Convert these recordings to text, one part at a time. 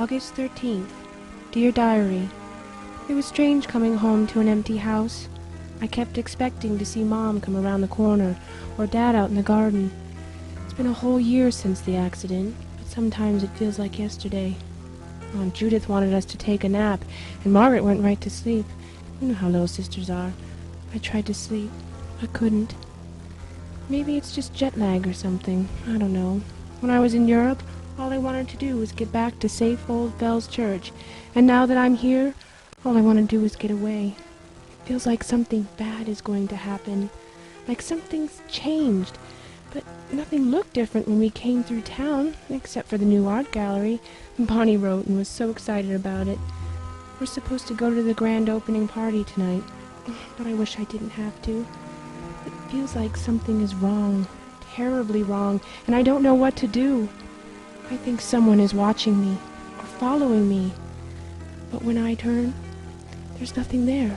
August 13th. Dear Diary, it was strange coming home to an empty house. I kept expecting to see Mom come around the corner, or Dad out in the garden. It's been a whole year since the accident, but sometimes it feels like yesterday. Aunt Judith wanted us to take a nap, and Margaret went right to sleep. You know how little sisters are. I tried to sleep. I couldn't. Maybe it's just jet lag or something. I don't know. When I was in Europe, all I wanted to do was get back to safe old Bell's Church, and now that I'm here, all I want to do is get away. It feels like something bad is going to happen, like something's changed, but nothing looked different when we came through town, except for the new art gallery. Bonnie wrote and was so excited about it. We're supposed to go to the grand opening party tonight, but I wish I didn't have to. It feels like something is wrong, terribly wrong, and I don't know what to do. I think someone is watching me, or following me. But when I turn, there's nothing there.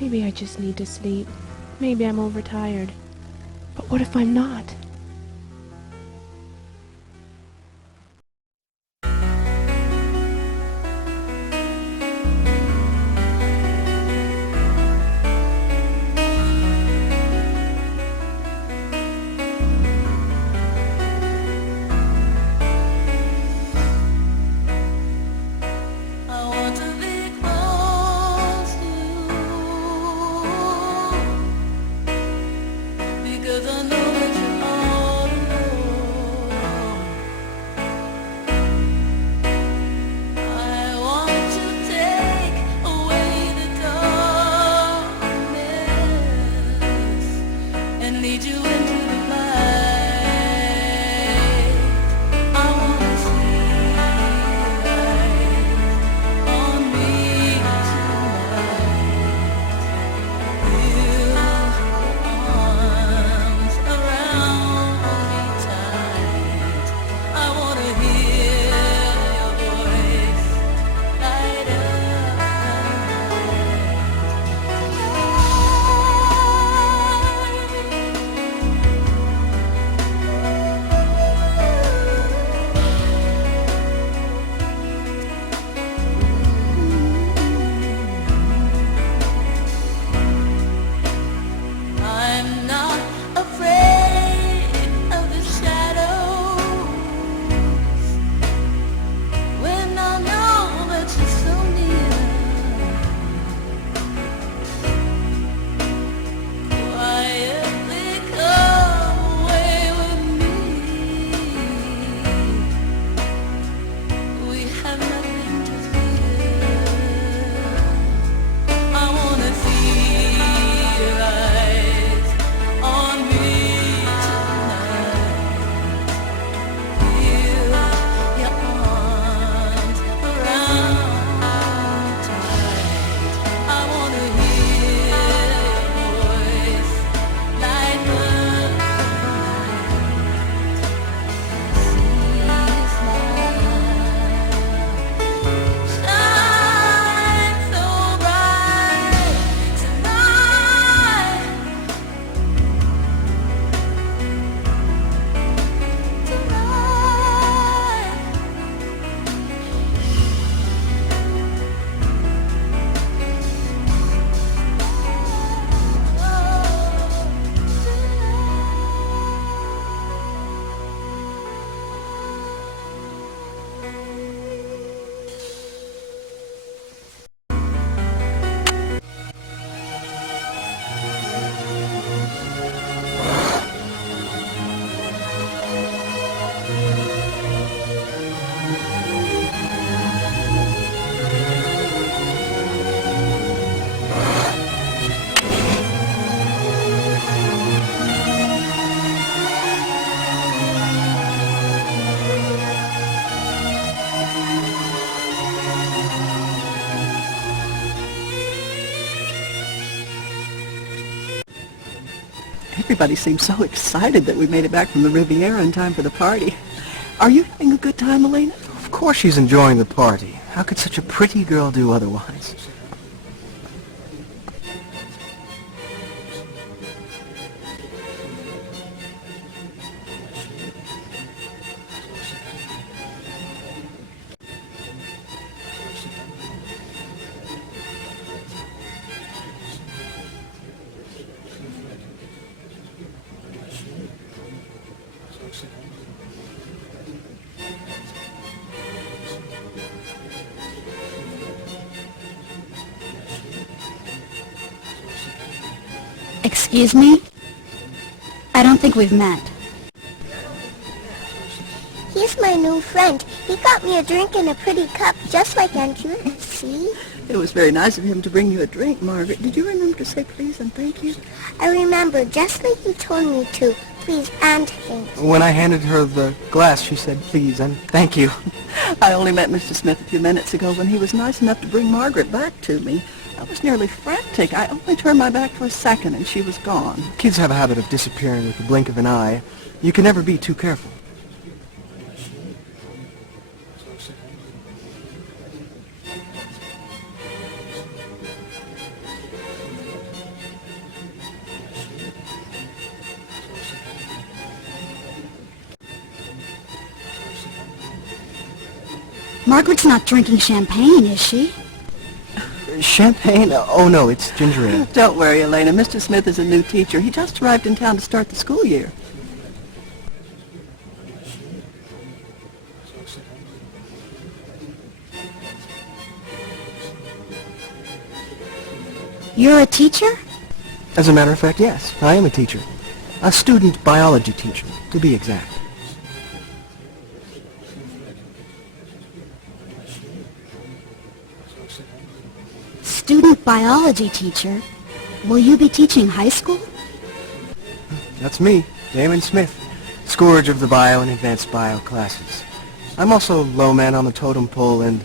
Maybe I just need to sleep. Maybe I'm overtired. But what if I'm not? Everybody seems so excited that we made it back from the Riviera in time for the party. Are you having a good time, Elena? Of course she's enjoying the party. How could such a pretty girl do otherwise? Excuse me? I don't think we've met. He's my new friend. He got me a drink in a pretty cup, just like Aunt Judith, see? It was very nice of him to bring you a drink, Margaret. Did you remember to say please and thank you? I remember, just like you told me to. Please and thank you. When I handed her the glass, she said please and thank you. I only met Mr. Smith a few minutes ago when he was nice enough to bring Margaret back to me. I was nearly frantic. I only turned my back for a second and she was gone. Kids have a habit of disappearing with the blink of an eye. You can never be too careful. Margaret's not drinking champagne, is she? Champagne? Oh no, it's ginger ale. Don't worry, Elena. Mr. Smith is a new teacher. He just arrived in town to start the school year. You're a teacher? As a matter of fact, yes, I am a teacher. A student biology teacher, to be exact. Student biology teacher? Will you be teaching high school? That's me, Damon Smith, scourge of the bio and advanced bio classes. I'm also low man on the totem pole and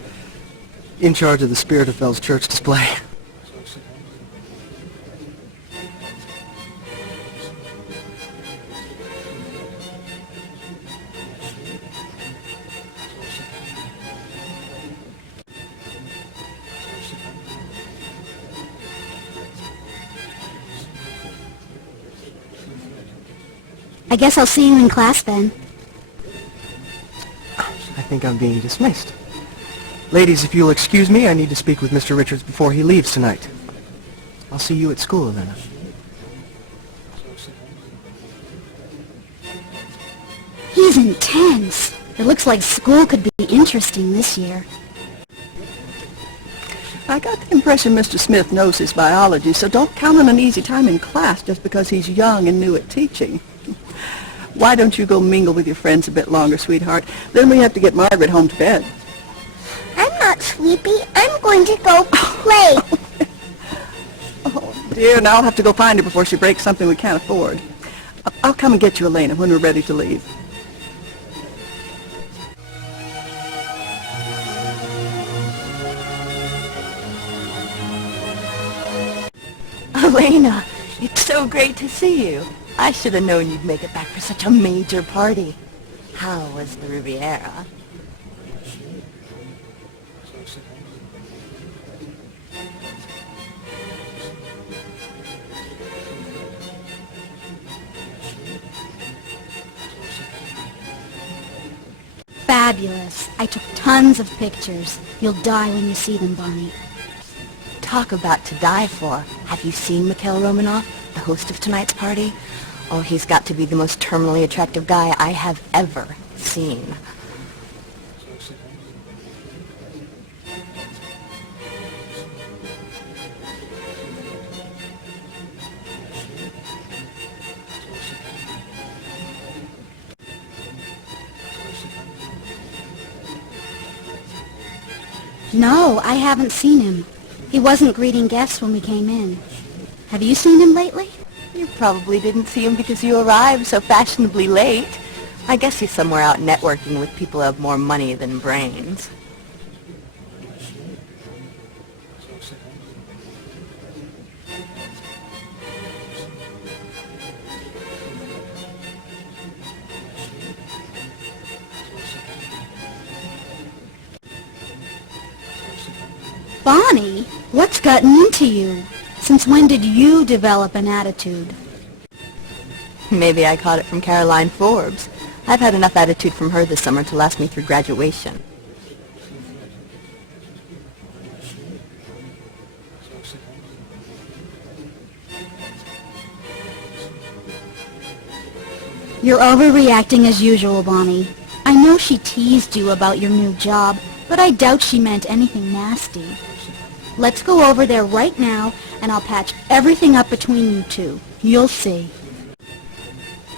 in charge of the Spirit of Fel's church display. I guess I'll see you in class then. I think I'm being dismissed. Ladies, if you'll excuse me, I need to speak with Mr. Richards before he leaves tonight. I'll see you at school, Elena. He's intense. It looks like school could be interesting this year. I got the impression Mr. Smith knows his biology, so don't count on an easy time in class just because he's young and new at teaching. Why don't you go mingle with your friends a bit longer, sweetheart? Then we have to get Margaret home to bed. I'm not sleepy. I'm going to go play. Oh, dear, now I'll have to go find her before she breaks something we can't afford. I'll come and get you, Elena, when we're ready to leave. Elena, it's so great to see you. I should have known you'd make it back for such a major party. How was the Riviera? Fabulous. I took tons of pictures. You'll die when you see them, Bonnie. Talk about to die for. Have you seen Mikhail Romanov, the host of tonight's party? Oh, he's got to be the most terminally attractive guy I have ever seen. No, I haven't seen him. He wasn't greeting guests when we came in. Have you seen him lately? You probably didn't see him because you arrived so fashionably late. I guess he's somewhere out networking with people who have more money than brains. Bonnie, what's gotten into you? Since when did you develop an attitude? Maybe I caught it from Caroline Forbes. I've had enough attitude from her this summer to last me through graduation. You're overreacting as usual, Bonnie. I know she teased you about your new job, but I doubt she meant anything nasty. Let's go over there right now, and I'll patch everything up between you two. You'll see.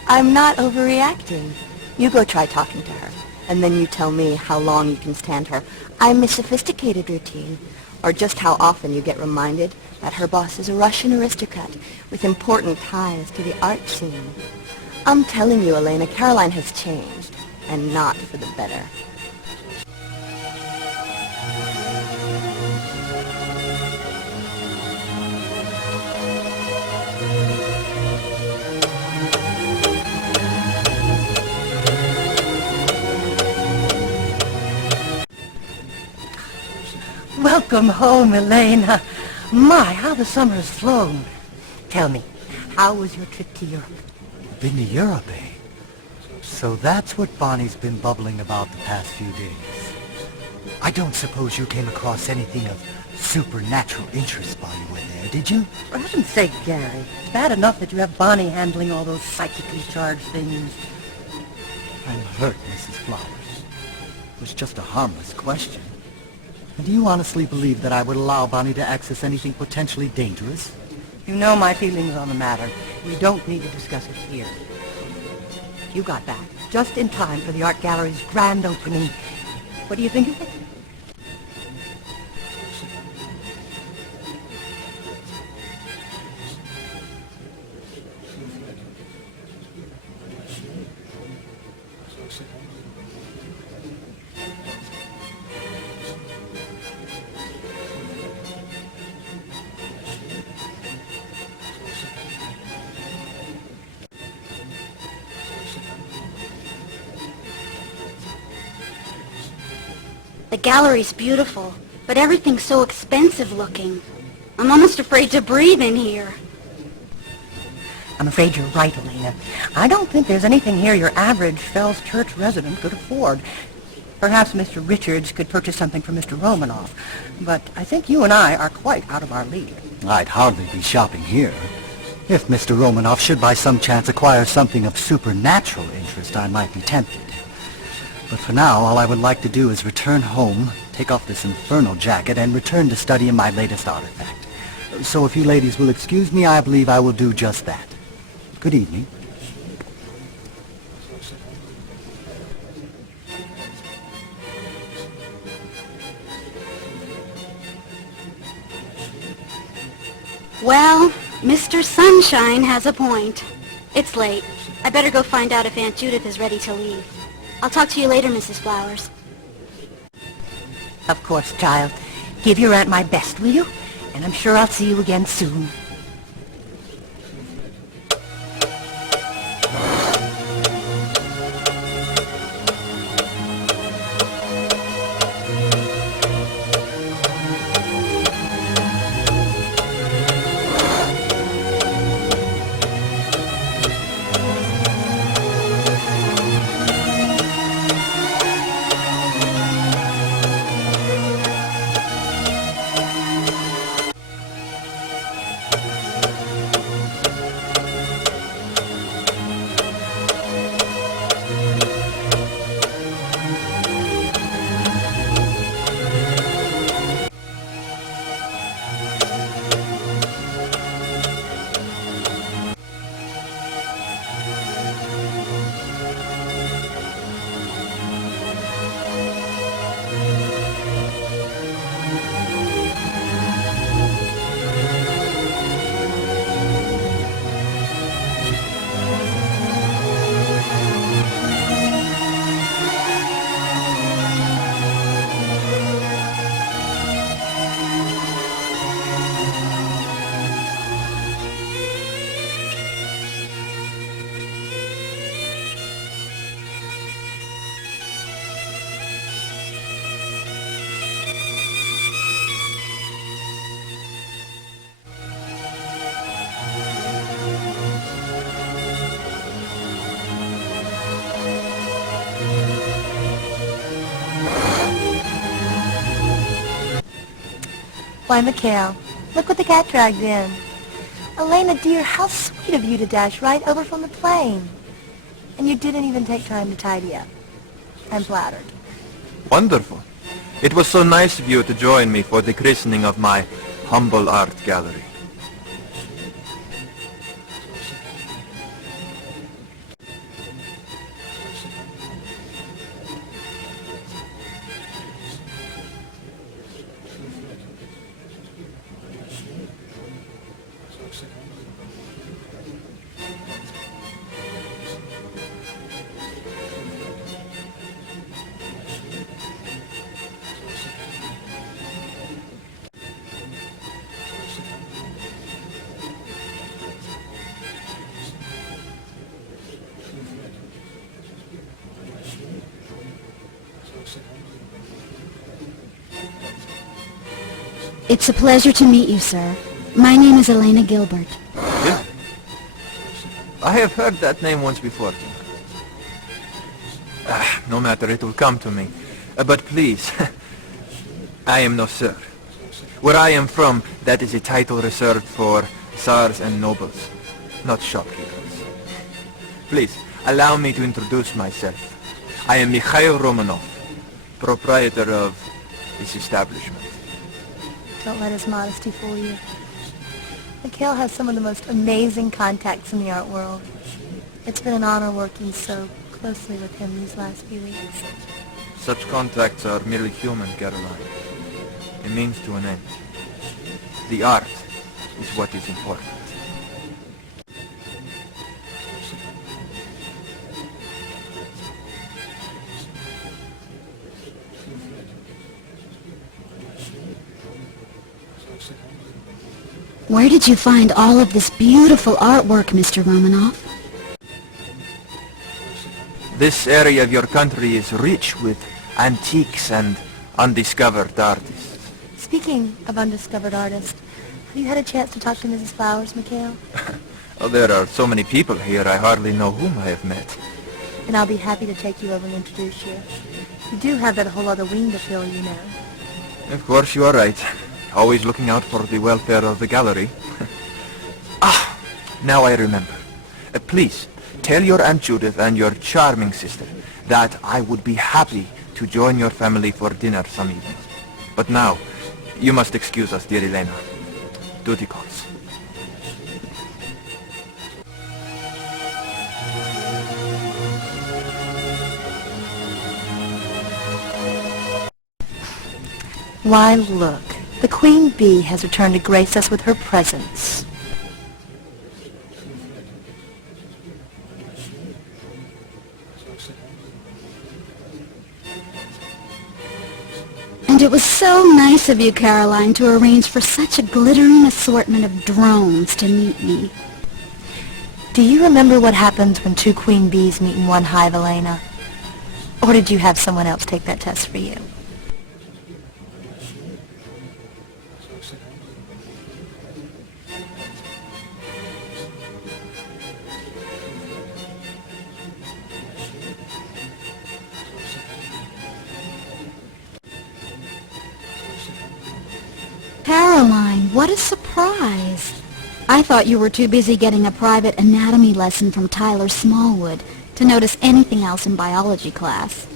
I'm not overreacting. You go try talking to her, and then you tell me how long you can stand her. I'm a sophisticated routine, or just how often you get reminded that her boss is a Russian aristocrat with important ties to the art scene. I'm telling you, Elena, Caroline has changed, and not for the better. Welcome home, Elena. My, how the summer has flown. Tell me, how was your trip to Europe? Been to Europe, eh? So that's what Bonnie's been bubbling about the past few days. I don't suppose you came across anything of supernatural interest while you were there, did you? For heaven's sake, Gary. It's bad enough that you have Bonnie handling all those psychically charged things. I'm hurt, Mrs. Flowers. It was just a harmless question. And do you honestly believe that I would allow Bonnie to access anything potentially dangerous? You know my feelings on the matter. We don't need to discuss it here. You got back just in time for the art gallery's grand opening. What do you think of it? The gallery's beautiful, but everything's so expensive looking. I'm almost afraid to breathe in here. I'm afraid you're right, Elena. I don't think there's anything here your average Fells Church resident could afford. Perhaps Mr. Richards could purchase something for Mr. Romanov, but I think you and I are quite out of our league. I'd hardly be shopping here. If Mr. Romanov should by some chance acquire something of supernatural interest, I might be tempted. But for now, all I would like to do is return home, take off this infernal jacket, and return to studying my latest artifact. So if you ladies will excuse me, I believe I will do just that. Good evening. Well, Mr. Sunshine has a point. It's late. I better go find out if Aunt Judith is ready to leave. I'll talk to you later, Mrs. Flowers. Of course, child. Give your aunt my best, will you? And I'm sure I'll see you again soon. Why, Mikhail, look what the cat dragged in. Elena, dear, how sweet of you to dash right over from the plane. And you didn't even take time to tidy up. I'm flattered. Wonderful. It was so nice of you to join me for the christening of my humble art gallery. It's a pleasure to meet you, sir. My name is Elena Gilbert. Yeah. I have heard that name once before. No matter, it will come to me. But please, I am no sir. Where I am from, that is a title reserved for tsars and nobles, not shopkeepers. Please, allow me to introduce myself. I am Mikhail Romanov, proprietor of this establishment. Don't let his modesty fool you. Mikhail has some of the most amazing contacts in the art world. It's been an honor working so closely with him these last few weeks. Such contacts are merely human, Caroline. A means to an end. The art is what is important. Where did you find all of this beautiful artwork, Mr. Romanov? This area of your country is rich with antiques and undiscovered artists. Speaking of undiscovered artists, have you had a chance to talk to Mrs. Flowers, Mikhail? Oh, there are so many people here, I hardly know whom I have met. And I'll be happy to take you over and introduce you. You do have that whole other wing to fill, you know. Of course, you are right. Always looking out for the welfare of the gallery. Now I remember. Please, tell your Aunt Judith and your charming sister that I would be happy to join your family for dinner some evening. But now, you must excuse us, dear Elena. Duty calls. Why, look. The Queen Bee has returned to grace us with her presence. And it was so nice of you, Caroline, to arrange for such a glittering assortment of drones to meet me. Do you remember what happens when two queen bees meet in one hive, Elena? Or did you have someone else take that test for you? Caroline, what a surprise. I thought you were too busy getting a private anatomy lesson from Tyler Smallwood to notice anything else in biology class.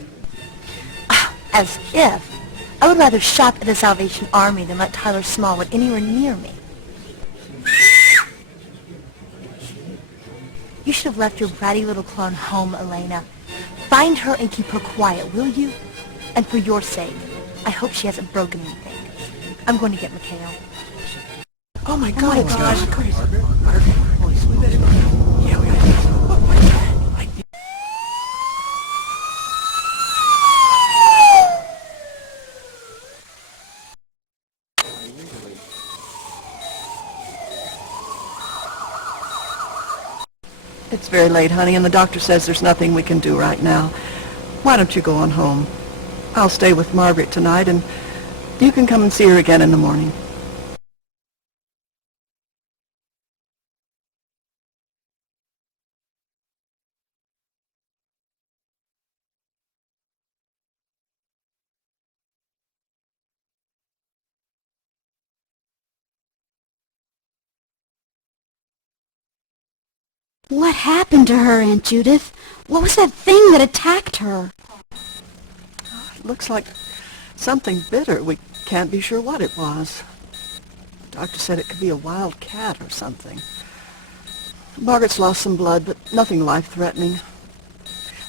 As if. I would rather shop at the Salvation Army than let Tyler Smallwood anywhere near me. You should have left your bratty little clone home, Elena. Find her and keep her quiet, will you? And for your sake, I hope she hasn't broken anything. I'm going to get Mikhail. Oh my God, it's Margaret. It's very late, honey, and the doctor says there's nothing we can do right now. Why don't you go on home? I'll stay with Margaret tonight, and you can come and see her again in the morning. What happened to her, Aunt Judith? What was that thing that attacked her? It looks like something bitter. We can't be sure what it was. The doctor said it could be a wild cat or something. Margaret's lost some blood, but nothing life-threatening.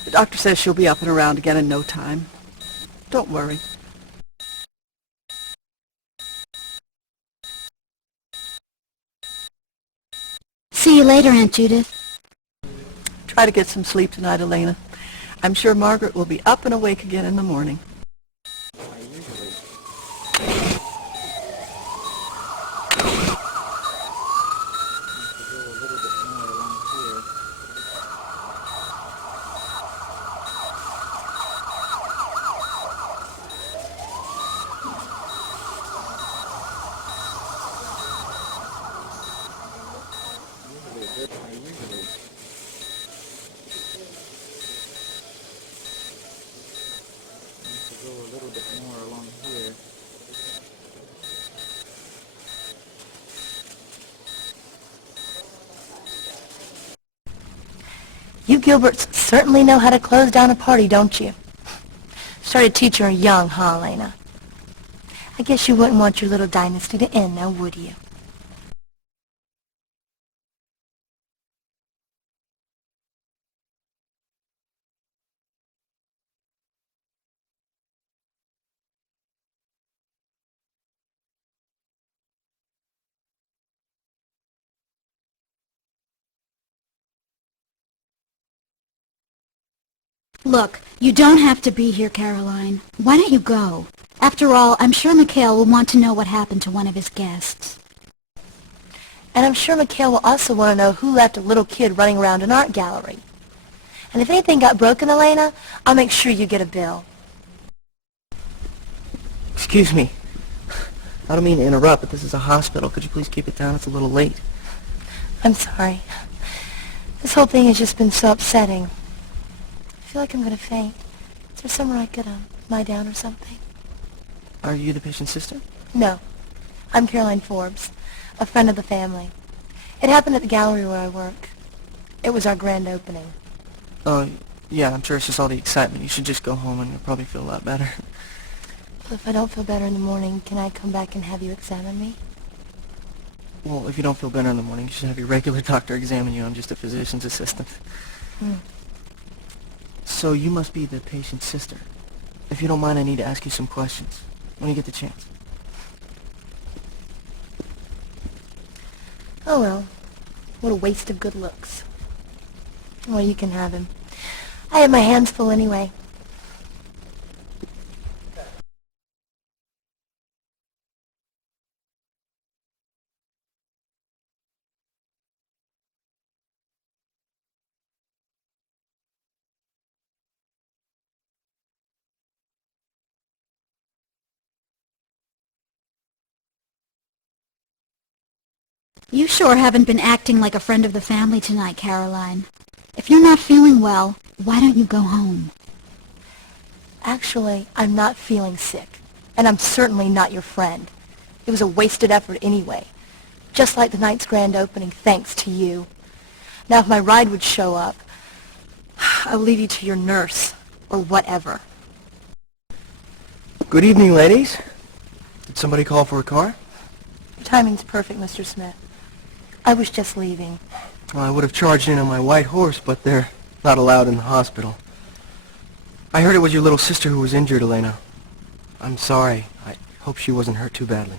The doctor says she'll be up and around again in no time. Don't worry. See you later, Aunt Judith. Try to get some sleep tonight, Elena. I'm sure Margaret will be up and awake again in the morning. You Gilberts certainly know how to close down a party, don't you? Started teaching her young, huh, Elena? I guess you wouldn't want your little dynasty to end now, would you? Look, you don't have to be here, Caroline. Why don't you go? After all, I'm sure Mikhail will want to know what happened to one of his guests. And I'm sure Mikhail will also want to know who left a little kid running around an art gallery. And if anything got broken, Elena, I'll make sure you get a bill. Excuse me. I don't mean to interrupt, but this is a hospital. Could you please keep it down? It's a little late. I'm sorry. This whole thing has just been so upsetting. I feel like I'm going to faint. Is there somewhere I could lie down or something? Are you the patient's sister? No. I'm Caroline Forbes, a friend of the family. It happened at the gallery where I work. It was our grand opening. Oh, yeah, I'm sure it's just all the excitement. You should just go home and you'll probably feel a lot better. Well, if I don't feel better in the morning, can I come back and have you examine me? Well, if you don't feel better in the morning, you should have your regular doctor examine you. I'm just a physician's assistant. So you must be the patient's sister. If you don't mind, I need to ask you some questions when you get the chance. Oh, well. What a waste of good looks. Well, you can have him. I have my hands full anyway. You sure haven't been acting like a friend of the family tonight, Caroline. If you're not feeling well, why don't you go home? Actually, I'm not feeling sick, and I'm certainly not your friend. It was a wasted effort anyway. Just like the night's grand opening, thanks to you. Now, if my ride would show up, I'll leave you to your nurse, or whatever. Good evening, ladies. Did somebody call for a car? Your timing's perfect, Mr. Smith. I was just leaving. Well, I would have charged in on my white horse, but they're not allowed in the hospital. I heard it was your little sister who was injured, Elena. I'm sorry. I hope she wasn't hurt too badly.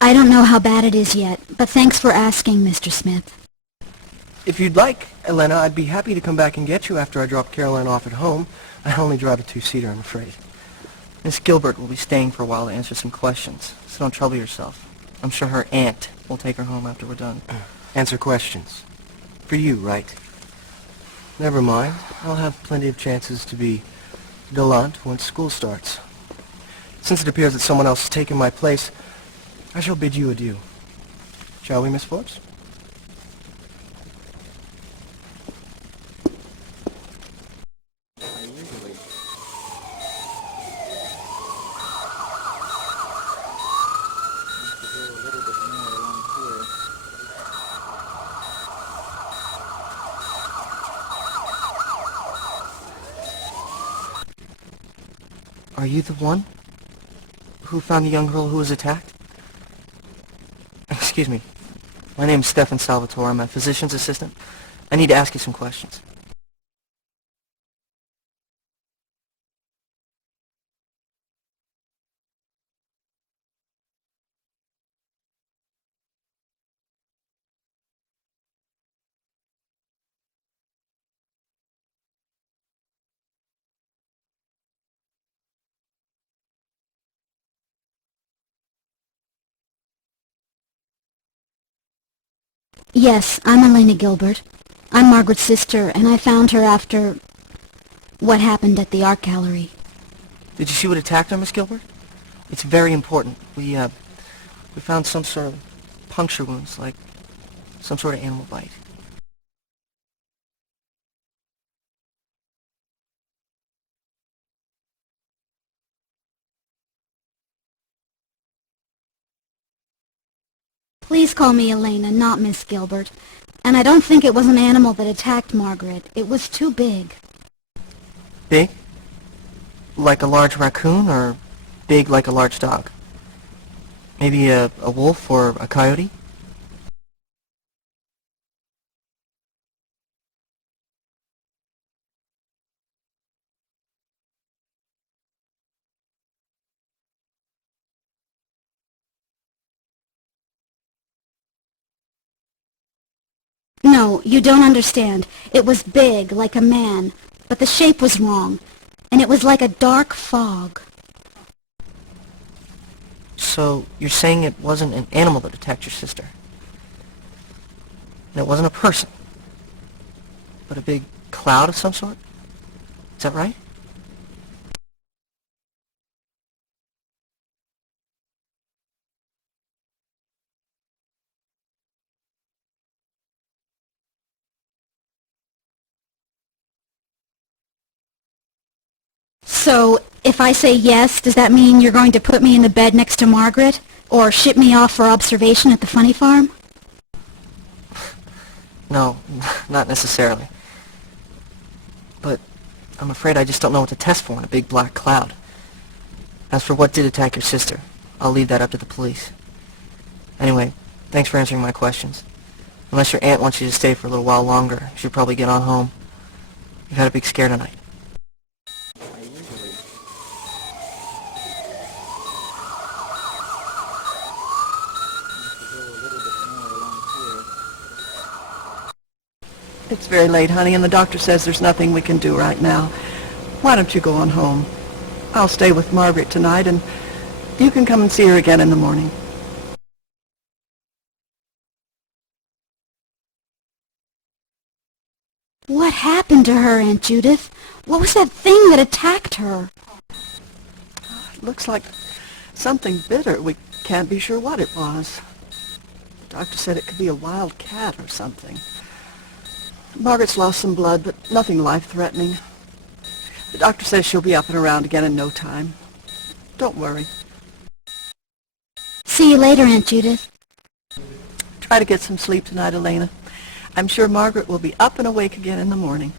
I don't know how bad it is yet, but thanks for asking, Mr. Smith. If you'd like, Elena, I'd be happy to come back and get you after I drop Caroline off at home. I only drive a two-seater, I'm afraid. Miss Gilbert will be staying for a while to answer some questions, so don't trouble yourself. I'm sure her aunt will take her home after we're done. Answer questions. For you, right? Never mind. I'll have plenty of chances to be gallant once school starts. Since it appears that someone else has taken my place, I shall bid you adieu. Shall we, Miss Forbes? Are you the one who found the young girl who was attacked? Excuse me. My name's Stefan Salvatore. I'm a physician's assistant. I need to ask you some questions. Yes, I'm Elena Gilbert. I'm Margaret's sister, and I found her after what happened at the art gallery. Did you see what attacked her, Miss Gilbert? It's very important. We found some sort of puncture wounds, like some sort of animal bite. Please call me Elena, not Miss Gilbert. And I don't think it was an animal that attacked Margaret. It was too big. Big? Like a large raccoon, or big like a large dog? Maybe a wolf or a coyote? No, you don't understand. It was big, like a man, but the shape was wrong, and it was like a dark fog. So, you're saying it wasn't an animal that attacked your sister? And it wasn't a person? But a big cloud of some sort? Is that right? So, if I say yes, does that mean you're going to put me in the bed next to Margaret? Or ship me off for observation at the funny farm? No, not necessarily. But I'm afraid I just don't know what to test for in a big black cloud. As for what did attack your sister, I'll leave that up to the police. Anyway, thanks for answering my questions. Unless your aunt wants you to stay for a little while longer, you should probably get on home. You've had a big scare tonight. It's very late, honey, and the doctor says there's nothing we can do right now. Why don't you go on home? I'll stay with Margaret tonight, and you can come and see her again in the morning. What happened to her, Aunt Judith? What was that thing that attacked her? It looks like something bitter. We can't be sure what it was. The doctor said it could be a wild cat or something. Margaret's lost some blood, but nothing life-threatening. The doctor says she'll be up and around again in no time. Don't worry. See you later, Aunt Judith. Try to get some sleep tonight, Elena. I'm sure Margaret will be up and awake again in the morning.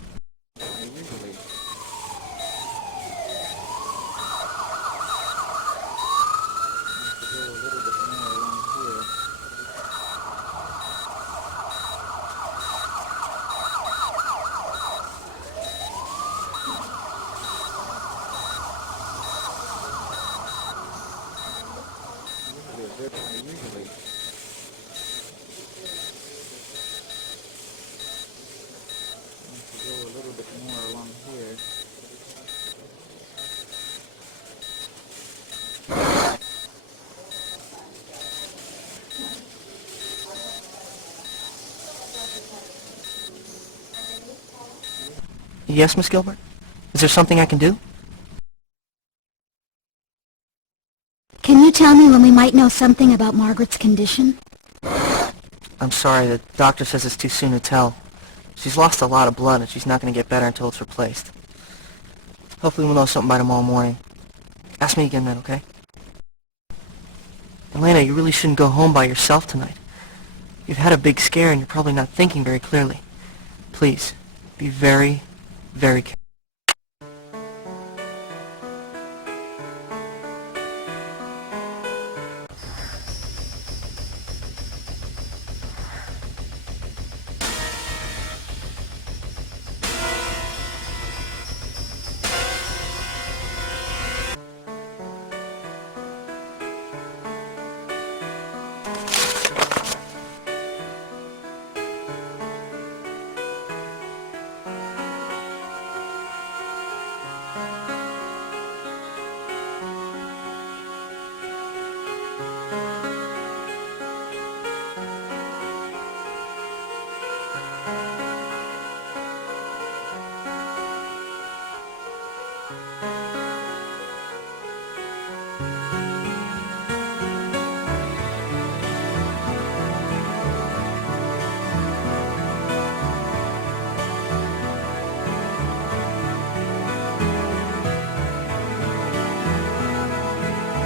Yes, Miss Gilbert? Is there something I can do? Can you tell me when we might know something about Margaret's condition? I'm sorry, the doctor says it's too soon to tell. She's lost a lot of blood and she's not going to get better until it's replaced. Hopefully we'll know something by tomorrow morning. Ask me again then, okay? Elena, you really shouldn't go home by yourself tonight. You've had a big scare and you're probably not thinking very clearly. Please, be very, very careful.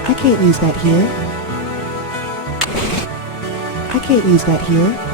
I can't use that here. I can't use that here.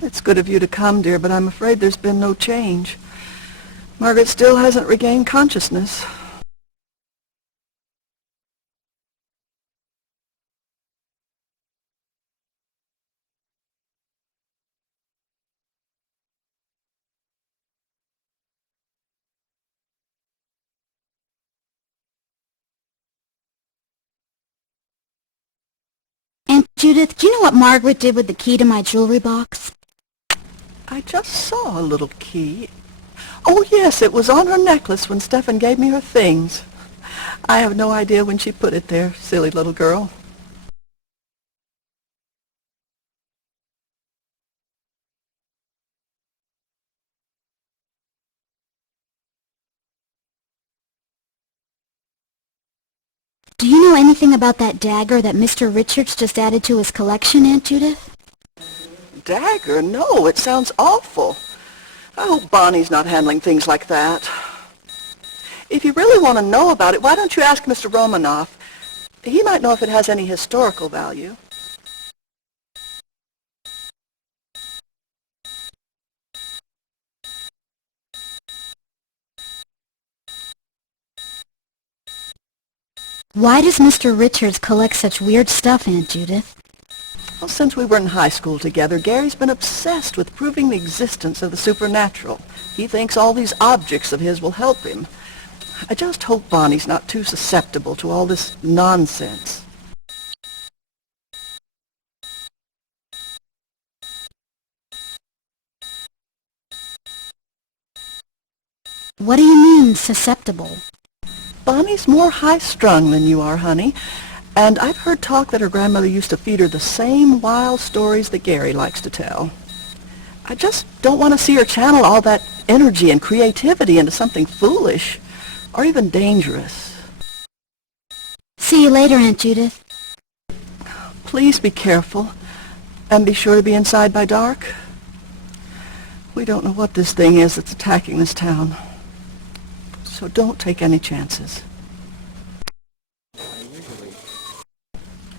It's good of you to come, dear, but I'm afraid there's been no change. Margaret still hasn't regained consciousness. Aunt Judith, do you know what Margaret did with the key to my jewelry box? I just saw a little key. Oh, yes, it was on her necklace when Stefan gave me her things. I have no idea when she put it there, silly little girl. Do you know anything about that dagger that Mr. Richards just added to his collection, Aunt Judith? Dagger? No, it sounds awful. I hope Bonnie's not handling things like that. If you really want to know about it, why don't you ask Mr. Romanov? He might know if it has any historical value. Why does Mr. Richards collect such weird stuff, Aunt Judith? Well, since we were in high school together, Gary's been obsessed with proving the existence of the supernatural. He thinks all these objects of his will help him. I just hope Bonnie's not too susceptible to all this nonsense. What do you mean, susceptible? Bonnie's more high-strung than you are, honey. And I've heard talk that her grandmother used to feed her the same wild stories that Gary likes to tell. I just don't want to see her channel all that energy and creativity into something foolish or even dangerous. See you later, Aunt Judith. Please be careful and be sure to be inside by dark. We don't know what this thing is that's attacking this town, so don't take any chances.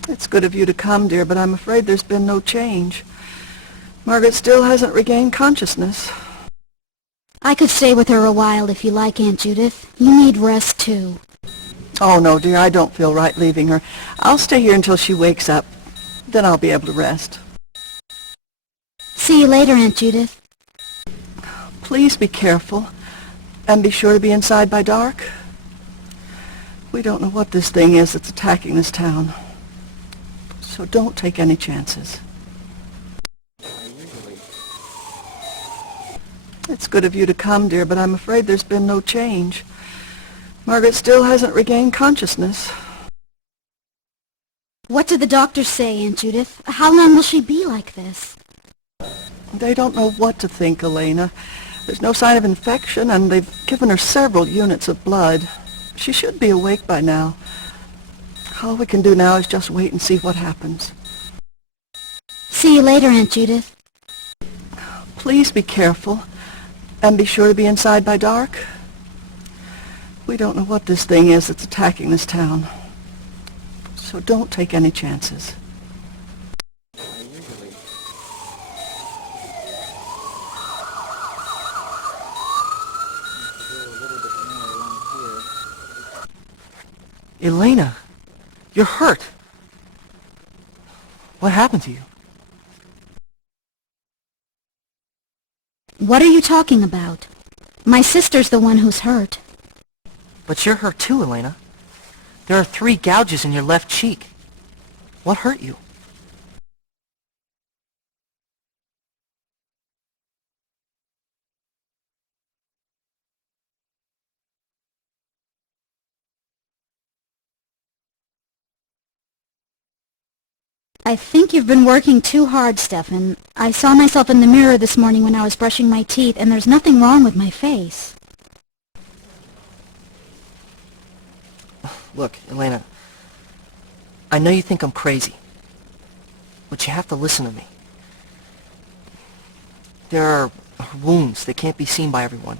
It's good of you to come, dear, but I'm afraid there's been no change. Margaret still hasn't regained consciousness. I could stay with her a while if you like, Aunt Judith. You need rest, too. Oh, no, dear, I don't feel right leaving her. I'll stay here until she wakes up. Then I'll be able to rest. See you later, Aunt Judith. Please be careful and be sure to be inside by dark. We don't know what this thing is that's attacking this town, so don't take any chances. It's good of you to come, dear, but I'm afraid there's been no change. Margaret still hasn't regained consciousness. What did the doctor say, Aunt Judith? How long will she be like this? They don't know what to think, Elena. There's no sign of infection, and they've given her several units of blood. She should be awake by now. All we can do now is just wait and see what happens. See you later, Aunt Judith. Please be careful and be sure to be inside by dark. We don't know what this thing is that's attacking this town, so don't take any chances. Elena, you're hurt. What happened to you? What are you talking about? My sister's the one who's hurt. But you're hurt too, Elena. There are 3 gouges in your left cheek. What hurt you? I think you've been working too hard, Stefan. I saw myself in the mirror this morning when I was brushing my teeth, and there's nothing wrong with my face. Look, Elena, I know you think I'm crazy, but you have to listen to me. There are wounds that can't be seen by everyone.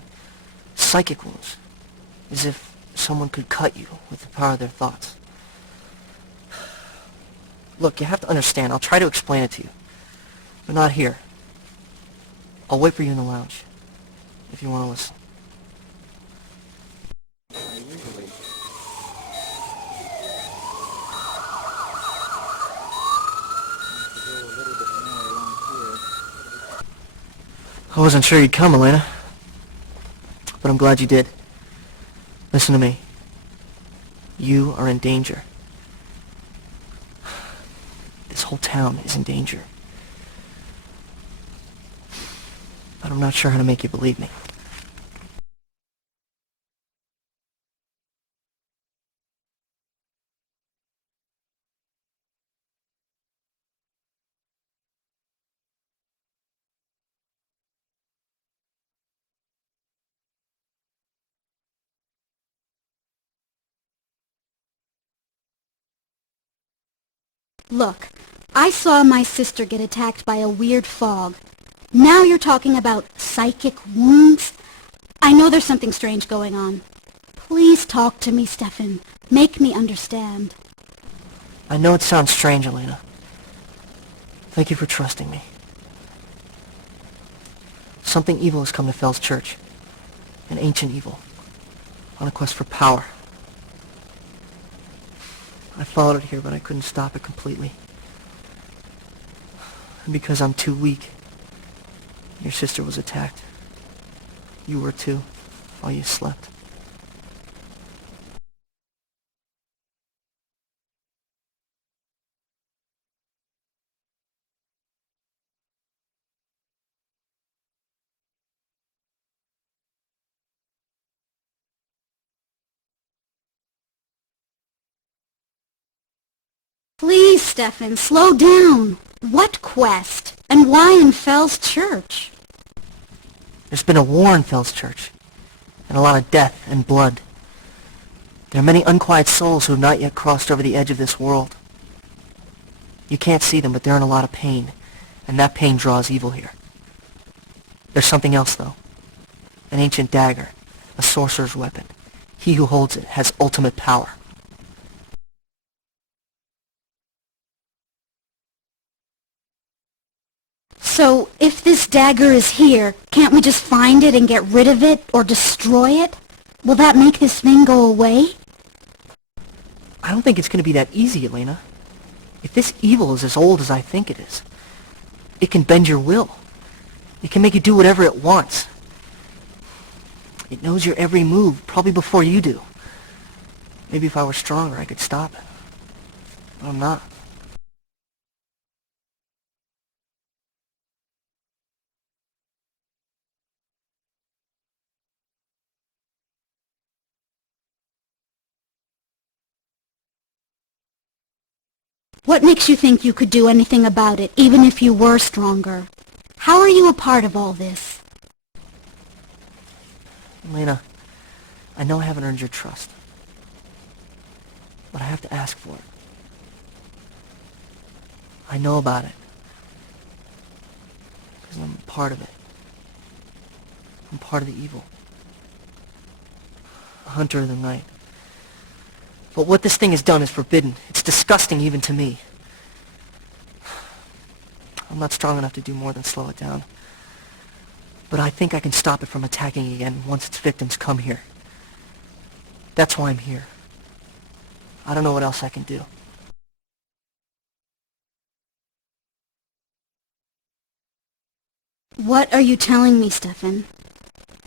Psychic wounds. As if someone could cut you with the power of their thoughts. Look, you have to understand. I'll try to explain it to you. But not here. I'll wait for you in the lounge, if you want to listen. I wasn't sure you'd come, Elena. But I'm glad you did. Listen to me. You are in danger. This whole town is in danger. But I'm not sure how to make you believe me. Look, I saw my sister get attacked by a weird fog. Now you're talking about psychic wounds? I know there's something strange going on. Please talk to me, Stefan. Make me understand. I know it sounds strange, Elena. Thank you for trusting me. Something evil has come to Fell's Church. An ancient evil. On a quest for power. I followed it here, but I couldn't stop it completely. And because I'm too weak, your sister was attacked. You were too, while you slept. Please, Stefan, slow down. What quest? And why in Fell's Church? There's been a war in Fell's Church, and a lot of death and blood. There are many unquiet souls who have not yet crossed over the edge of this world. You can't see them, but they're in a lot of pain, and that pain draws evil here. There's something else, though. An ancient dagger, a sorcerer's weapon. He who holds it has ultimate power. So, if this dagger is here, can't we just find it and get rid of it, or destroy it? Will that make this thing go away? I don't think it's going to be that easy, Elena. If this evil is as old as I think it is, it can bend your will. It can make you do whatever it wants. It knows your every move, probably before you do. Maybe if I were stronger, I could stop it. But I'm not. What makes you think you could do anything about it, even if you were stronger? How are you a part of all this? Elena, I know I haven't earned your trust, but I have to ask for it. I know about it, because I'm part of it. I'm part of the evil. A hunter of the night. But what this thing has done is forbidden. It's disgusting even to me. I'm not strong enough to do more than slow it down. But I think I can stop it from attacking again once its victims come here. That's why I'm here. I don't know what else I can do. What are you telling me, Stefan?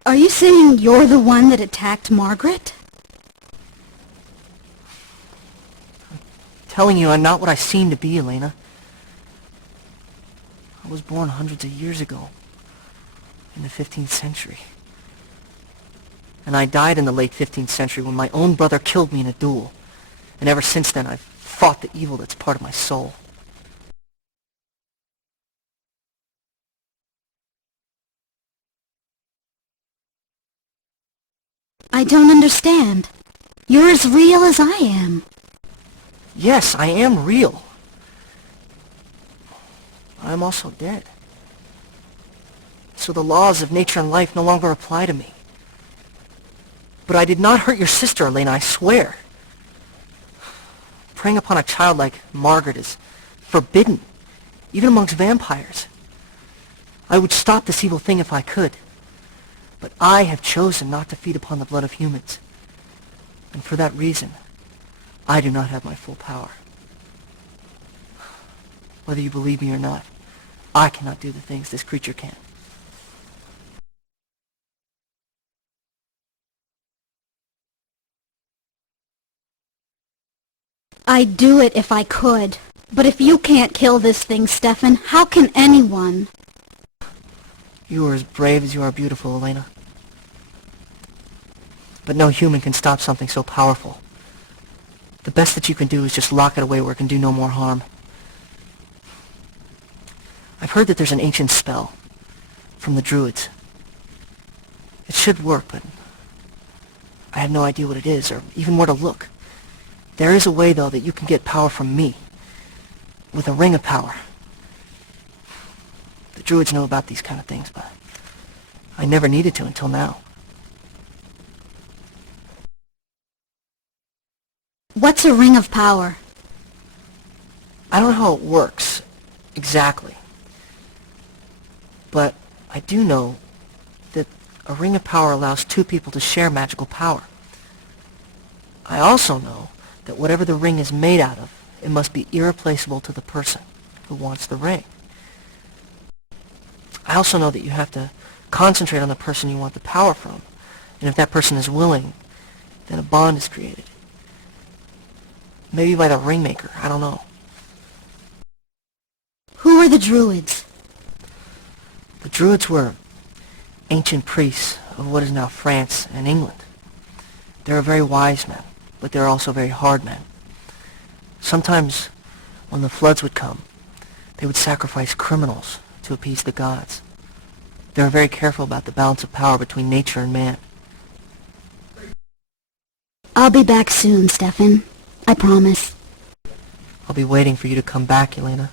Are you saying you're the one that attacked Margaret? Telling you I'm not what I seem to be, Elena. I was born hundreds of years ago, in the 15th century. And I died in the late 15th century when my own brother killed me in a duel. And ever since then I've fought the evil that's part of my soul. I don't understand. You're as real as I am. Yes, I am real. I'm also dead. So the laws of nature and life no longer apply to me. But I did not hurt your sister, Elena, I swear. Preying upon a child like Margaret is forbidden, even amongst vampires. I would stop this evil thing if I could. But I have chosen not to feed upon the blood of humans. And for that reason, I do not have my full power. Whether you believe me or not, I cannot do the things this creature can. I'd do it if I could. But if you can't kill this thing, Stefan, how can anyone? You are as brave as you are beautiful, Elena. But no human can stop something so powerful. The best that you can do is just lock it away where it can do no more harm. I've heard that there's an ancient spell from the Druids. It should work, but I have no idea what it is or even where to look. There is a way, though, that you can get power from me. with a ring of power. The druids know about these kind of things, but I never needed to until now. What's a ring of power? I don't know how it works exactly, but I do know that a ring of power allows two people to share magical power. I also know that whatever the ring is made out of, it must be irreplaceable to the person who wants the ring. I also know that you have to concentrate on the person you want the power from, and if that person is willing, then a bond is created. Maybe by the ringmaker, I don't know. Who are the druids? The druids were ancient priests of what is now France and England. They were very wise men, but they were also very hard men. Sometimes, when the floods would come, they would sacrifice criminals to appease the gods. They were very careful about the balance of power between nature and man. I'll be back soon, Stefan. I promise. I'll be waiting for you to come back, Elena.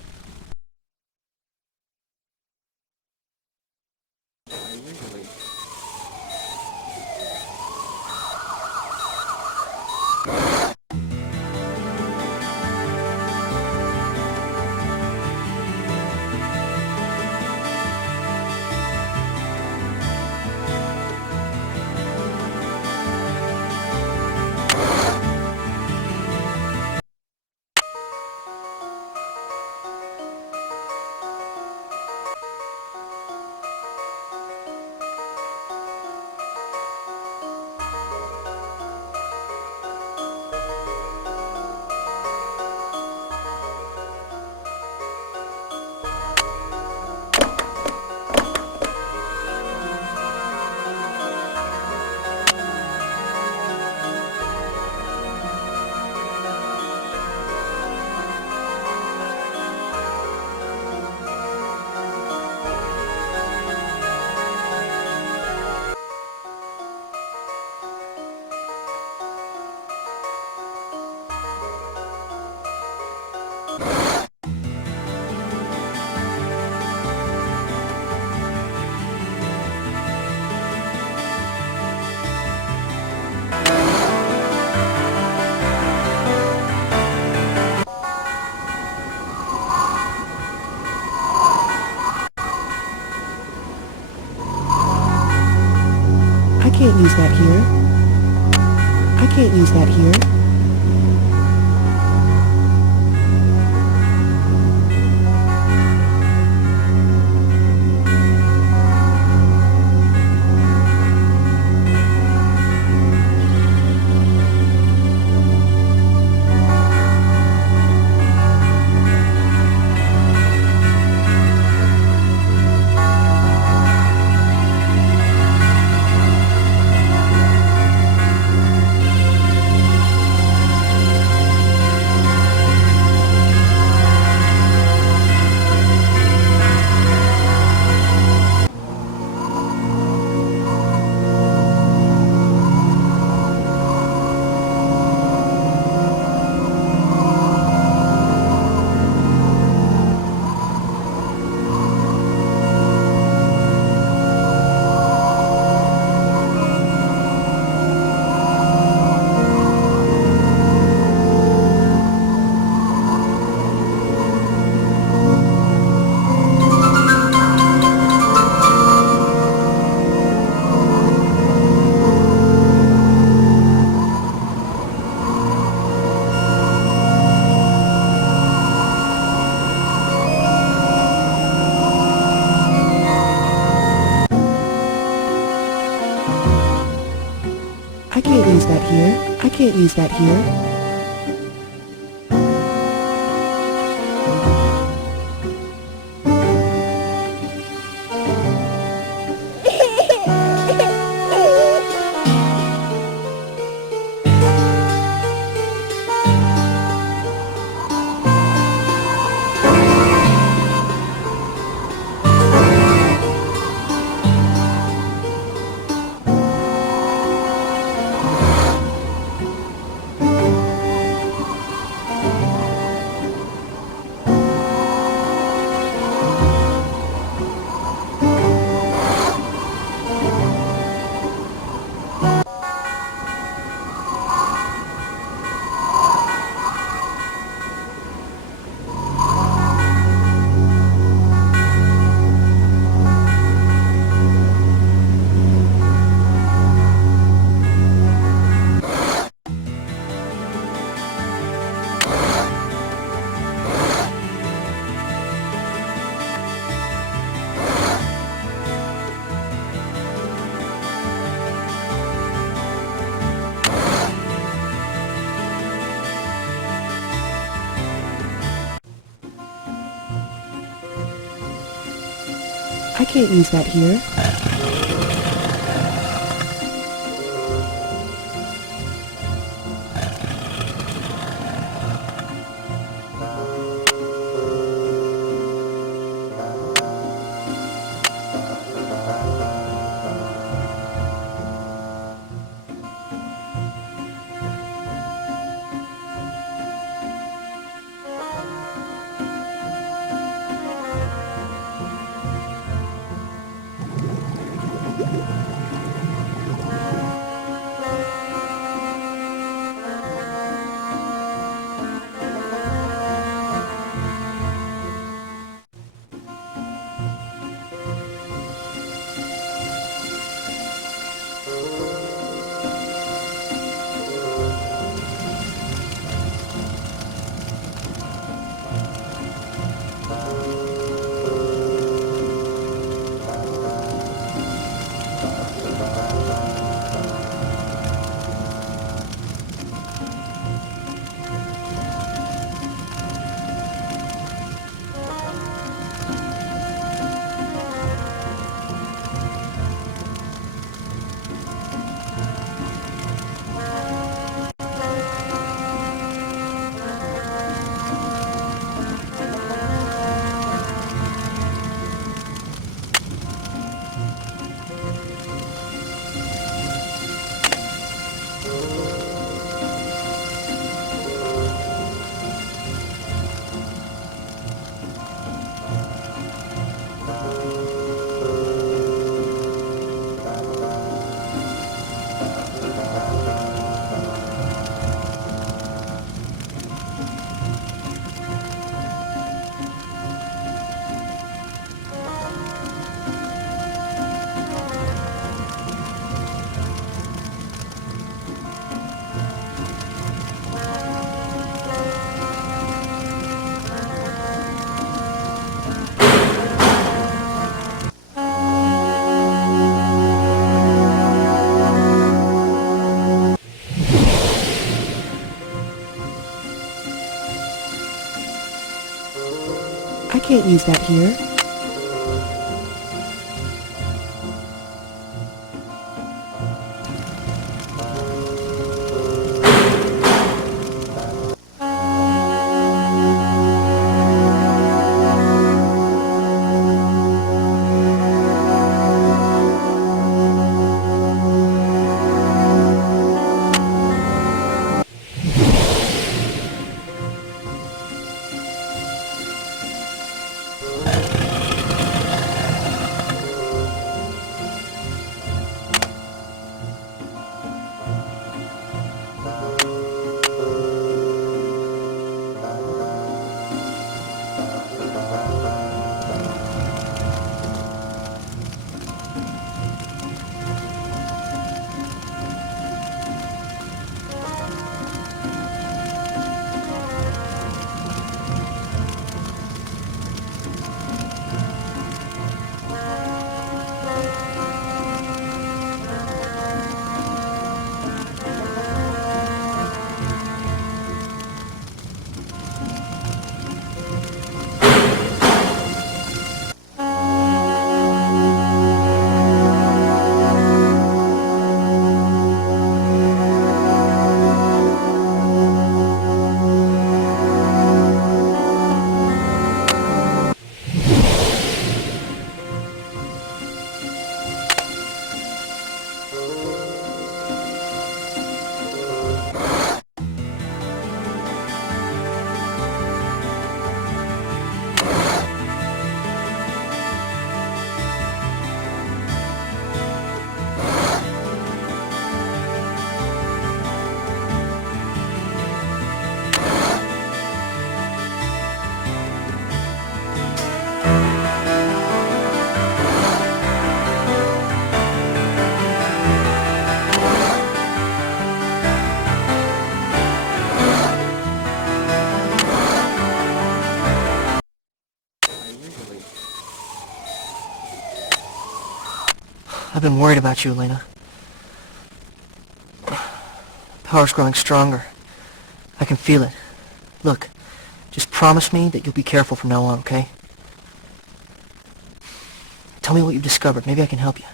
I can't use that here. I can't use that here. I can't use that here. I can't use that here. I can't use that here. I can't use that here. I've been worried about you, Elena. Power's growing stronger. I can feel it. Look, just promise me that you'll be careful from now on, okay? Tell me what you've discovered. Maybe I can help you.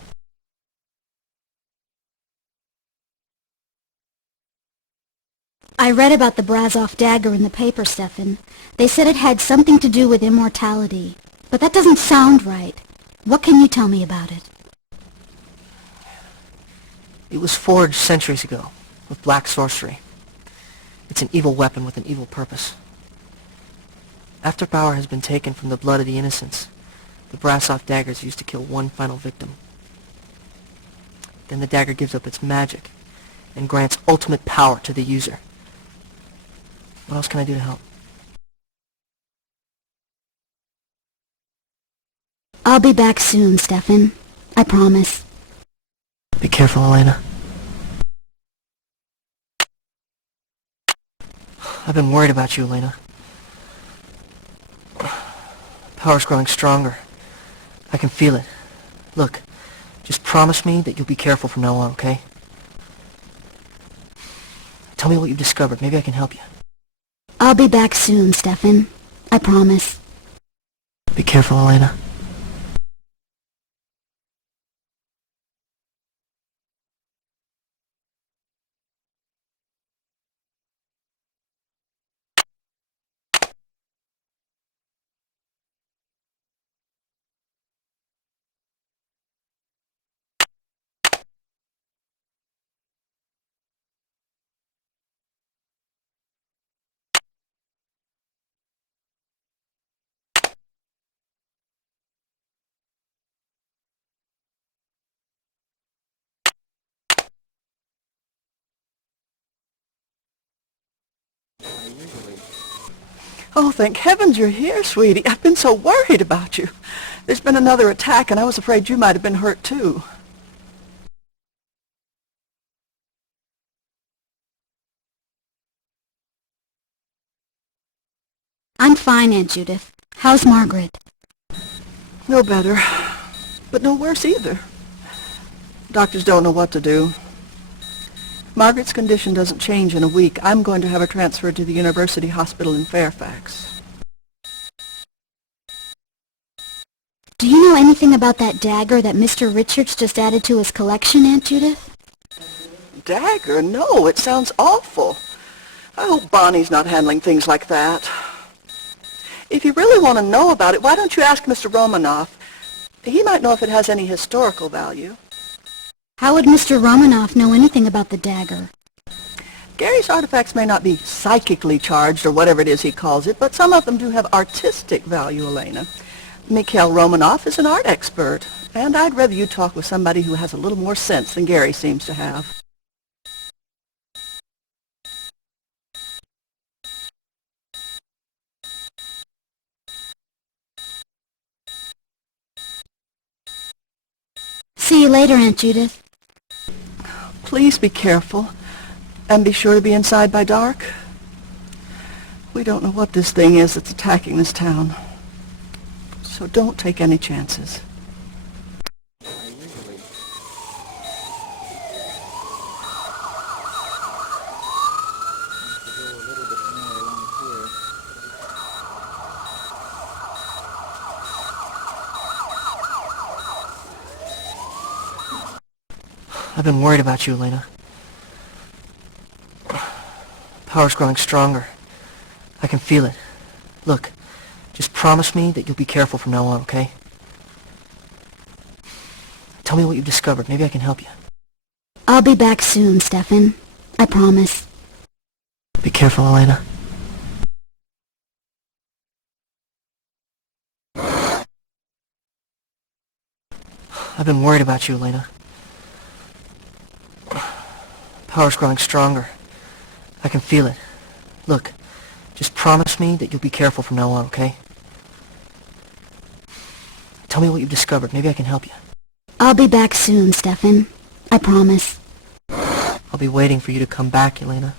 I read about the Brazov dagger in the paper, Stefan. They said it had something to do with immortality. But that doesn't sound right. What can you tell me about it? It was forged centuries ago with black sorcery. It's an evil weapon with an evil purpose. After power has been taken from the blood of the innocents, the Brazov dagger is used to kill one final victim. Then the dagger gives up its magic and grants ultimate power to the user. What else can I do to help? I'll be back soon, Stefan. I promise. Be careful, Elena. I've been worried about you, Elena. Power's growing stronger. I can feel it. Look, just promise me that you'll be careful from now on, okay? Tell me what you've discovered. Maybe I can help you. I'll be back soon, Stefan. I promise. Be careful, Elena. Oh, thank heavens you're here, sweetie. I've been so worried about you. There's been another attack, and I was afraid you might have been hurt, too. I'm fine, Aunt Judith. How's Margaret? No better, but no worse either. Doctors don't know what to do. Margaret's condition doesn't change in a week. I'm going to have her transferred to the University Hospital in Fairfax. Do you know anything about that dagger that Mr. Richards just added to his collection, Aunt Judith? Dagger? No, it sounds awful. I hope Bonnie's not handling things like that. If you really want to know about it, why don't you ask Mr. Romanov? He might know if it has any historical value. How would Mr. Romanov know anything about the dagger? Gary's artifacts may not be psychically charged, or whatever it is he calls it, but some of them do have artistic value, Elena. Mikhail Romanov is an art expert, and I'd rather you talk with somebody who has a little more sense than Gary seems to have. See you later, Aunt Judith. Please be careful, and be sure to be inside by dark. We don't know what this thing is that's attacking this town, so don't take any chances. I've been worried about you, Elena. Power's growing stronger. I can feel it. Look, just promise me that you'll be careful from now on, okay? Tell me what you've discovered. Maybe I can help you. I'll be back soon, Stefan. I promise. Be careful, Elena. I've been worried about you, Elena. Power's growing stronger. I can feel it. Look, just promise me that you'll be careful from now on, okay? Tell me what you've discovered. Maybe I can help you. I'll be back soon, Stefan. I promise. I'll be waiting for you to come back, Elena.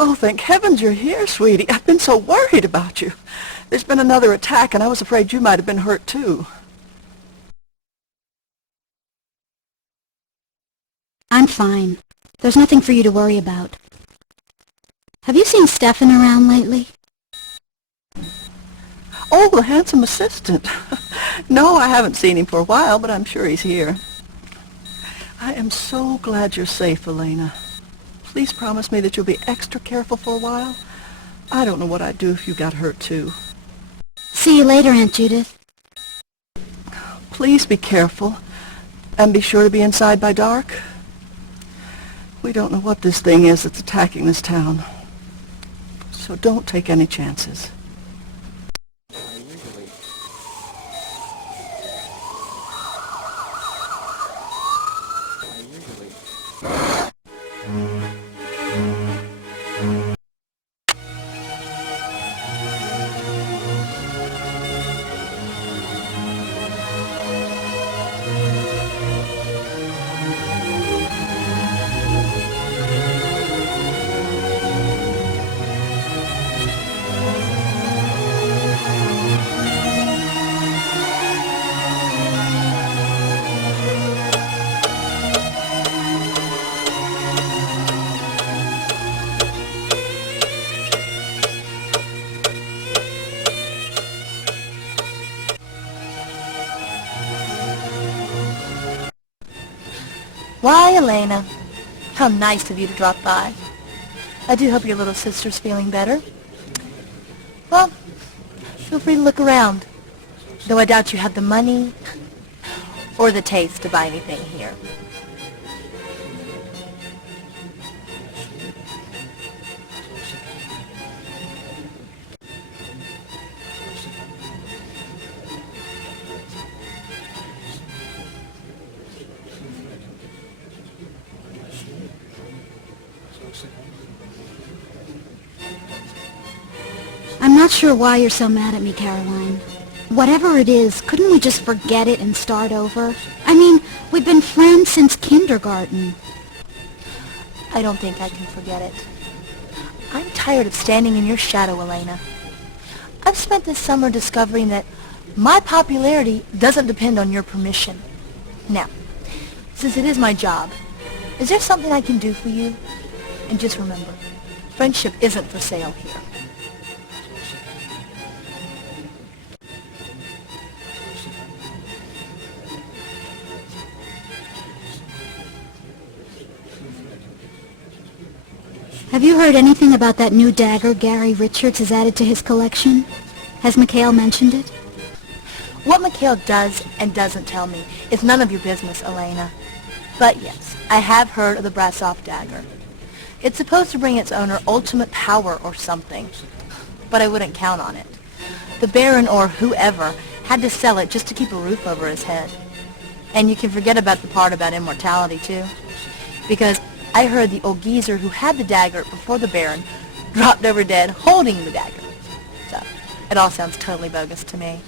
Oh, thank heavens you're here, sweetie. I've been so worried about you. There's been another attack, and I was afraid you might have been hurt, too. I'm fine. There's nothing for you to worry about. Have you seen Stefan around lately? Oh, the handsome assistant. No, I haven't seen him for a while, but I'm sure he's here. I am so glad you're safe, Elena. Please promise me that you'll be extra careful for a while. I don't know what I'd do if you got hurt, too. See you later, Aunt Judith. Please be careful, and be sure to be inside by dark. We don't know what this thing is that's attacking this town, so don't take any chances. Why, Elena, how nice of you to drop by. I do hope your little sister's feeling better. Well, feel free to look around, though I doubt you have the money or the taste to buy anything here. I'm not sure why you're so mad at me, Caroline. Whatever it is, couldn't we just forget it and start over? I mean, we've been friends since kindergarten. I don't think I can forget it. I'm tired of standing in your shadow, Elena. I've spent this summer discovering that my popularity doesn't depend on your permission. Now, since it is my job, is there something I can do for you? And just remember, friendship isn't for sale here. Have you heard anything about that new dagger Gary Richards has added to his collection? Has Mikhail mentioned it? What Mikhail does and doesn't tell me is none of your business, Elena. But yes, I have heard of the Brasov dagger. It's supposed to bring its owner ultimate power or something, but I wouldn't count on it. The Baron or whoever had to sell it just to keep a roof over his head. And you can forget about the part about immortality, too, because I heard the old geezer who had the dagger before the Baron dropped over dead holding the dagger. So, it all sounds totally bogus to me.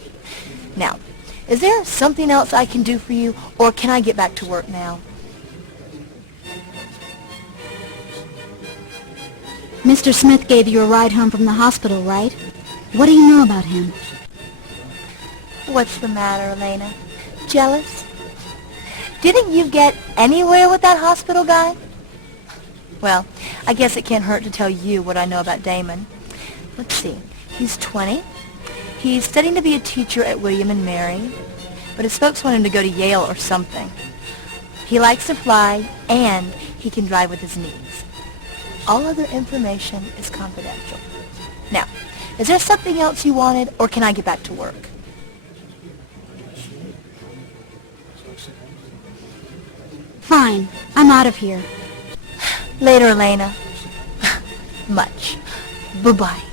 Now, is there something else I can do for you, or can I get back to work now? Mr. Smith gave you a ride home from the hospital, right? What do you know about him? What's the matter, Elena? Jealous? Didn't you get anywhere with that hospital guy? Well, I guess it can't hurt to tell you what I know about Damon. Let's see. He's 20. He's studying to be a teacher at William and Mary, but his folks want him to go to Yale or something. He likes to fly, and he can drive with his knees. All other information is confidential. Now, is there something else you wanted, or can I get back to work? Fine. I'm out of here. Later, Elena. Much. Bye-bye.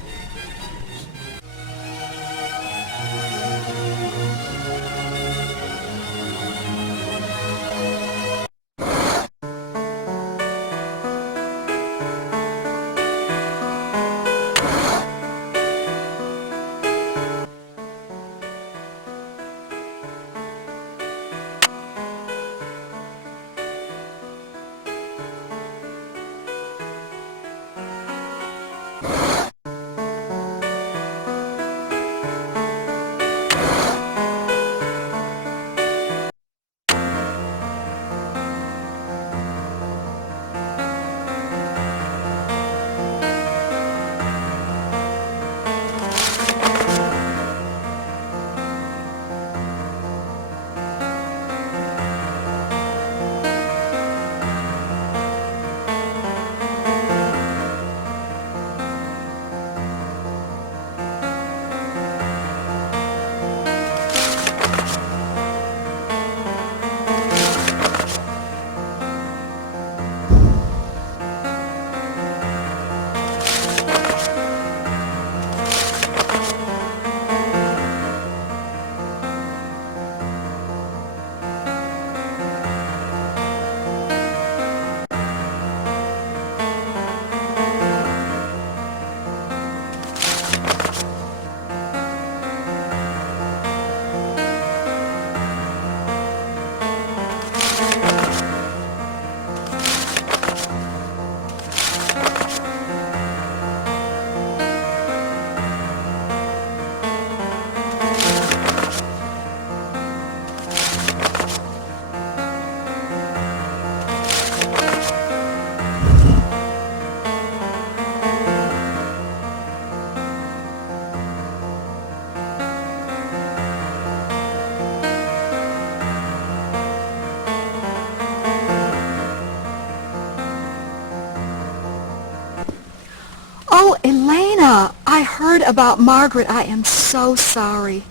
Elena, I heard about Margaret. I am so sorry.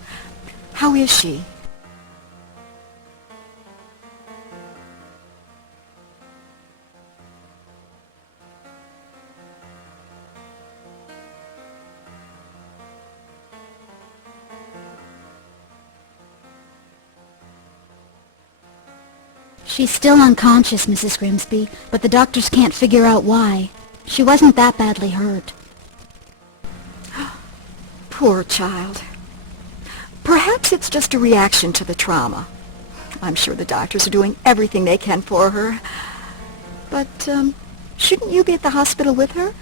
How is she? She's still unconscious, Mrs. Grimsby, but the doctors can't figure out why. She wasn't that badly hurt. Poor child. Perhaps it's just a reaction to the trauma. I'm sure the doctors are doing everything they can for her. But, shouldn't you be at the hospital with her?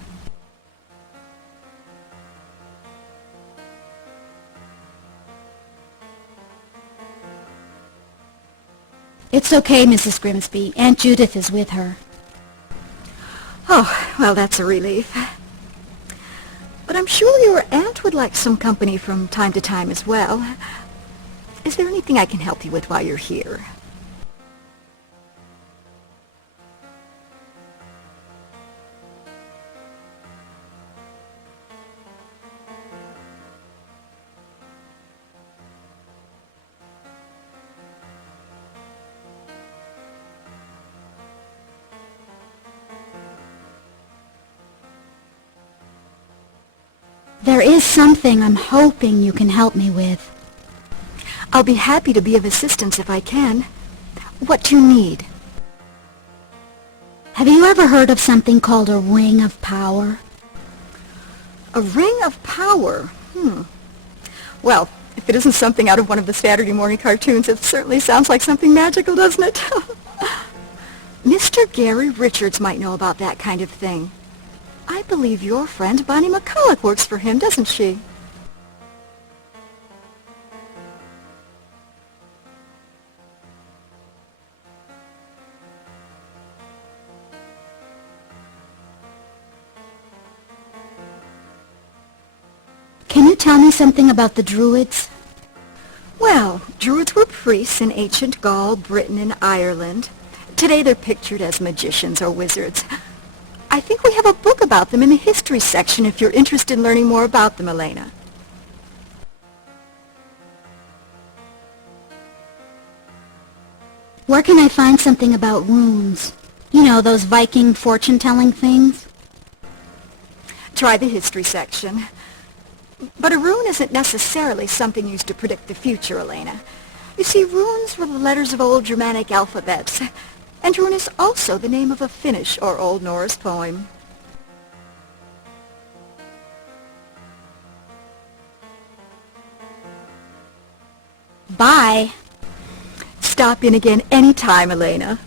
It's okay, Mrs. Grimsby. Aunt Judith is with her. Oh, well, that's a relief. But I'm sure your aunt would like some company from time to time as well. Is there anything I can help you with while you're here? There is something I'm hoping you can help me with. I'll be happy to be of assistance if I can. What do you need? Have you ever heard of something called a ring of power? A ring of power? Well, if it isn't something out of one of the Saturday morning cartoons, it certainly sounds like something magical, doesn't it? Mr. Gary Richards might know about that kind of thing. I believe your friend Bonnie McCulloch works for him, doesn't she? Can you tell me something about the Druids? Well, Druids were priests in ancient Gaul, Britain, and Ireland. Today they're pictured as magicians or wizards. I think we have a book about them in the history section if you're interested in learning more about them, Elena. Where can I find something about runes? You know, those Viking fortune-telling things? Try the history section. But a rune isn't necessarily something used to predict the future, Elena. You see, runes were the letters of old Germanic alphabets. And Rune is also the name of a Finnish or Old Norse poem. Bye. Stop in again any time, Elena.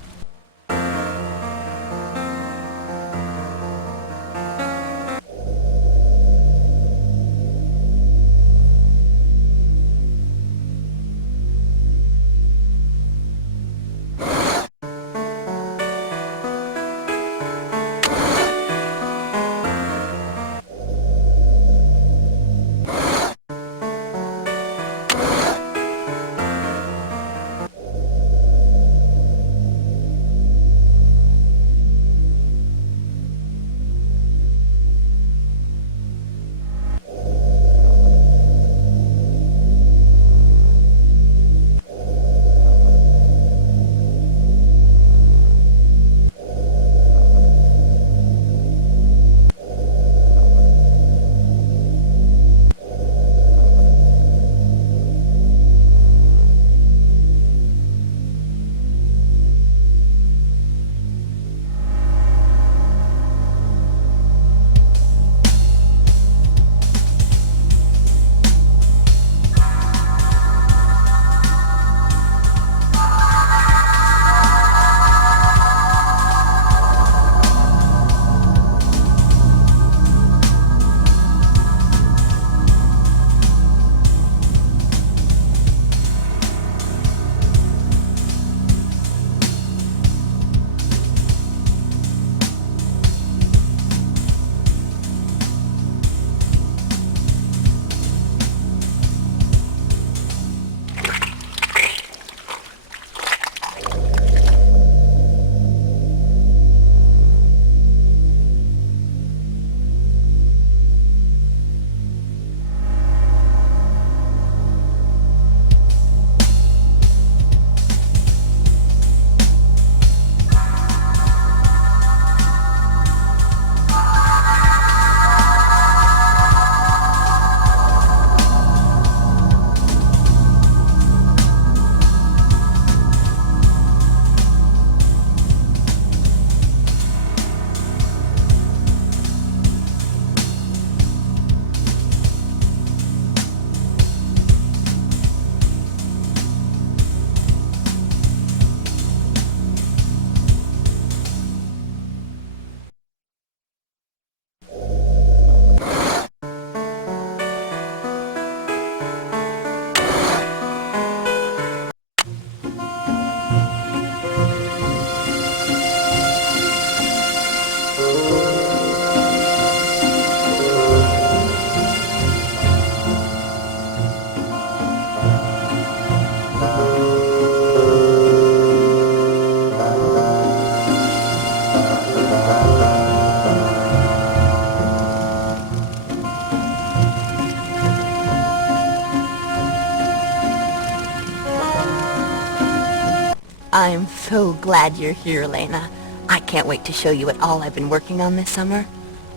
I'm so glad you're here, Elena. I can't wait to show you what all I've been working on this summer.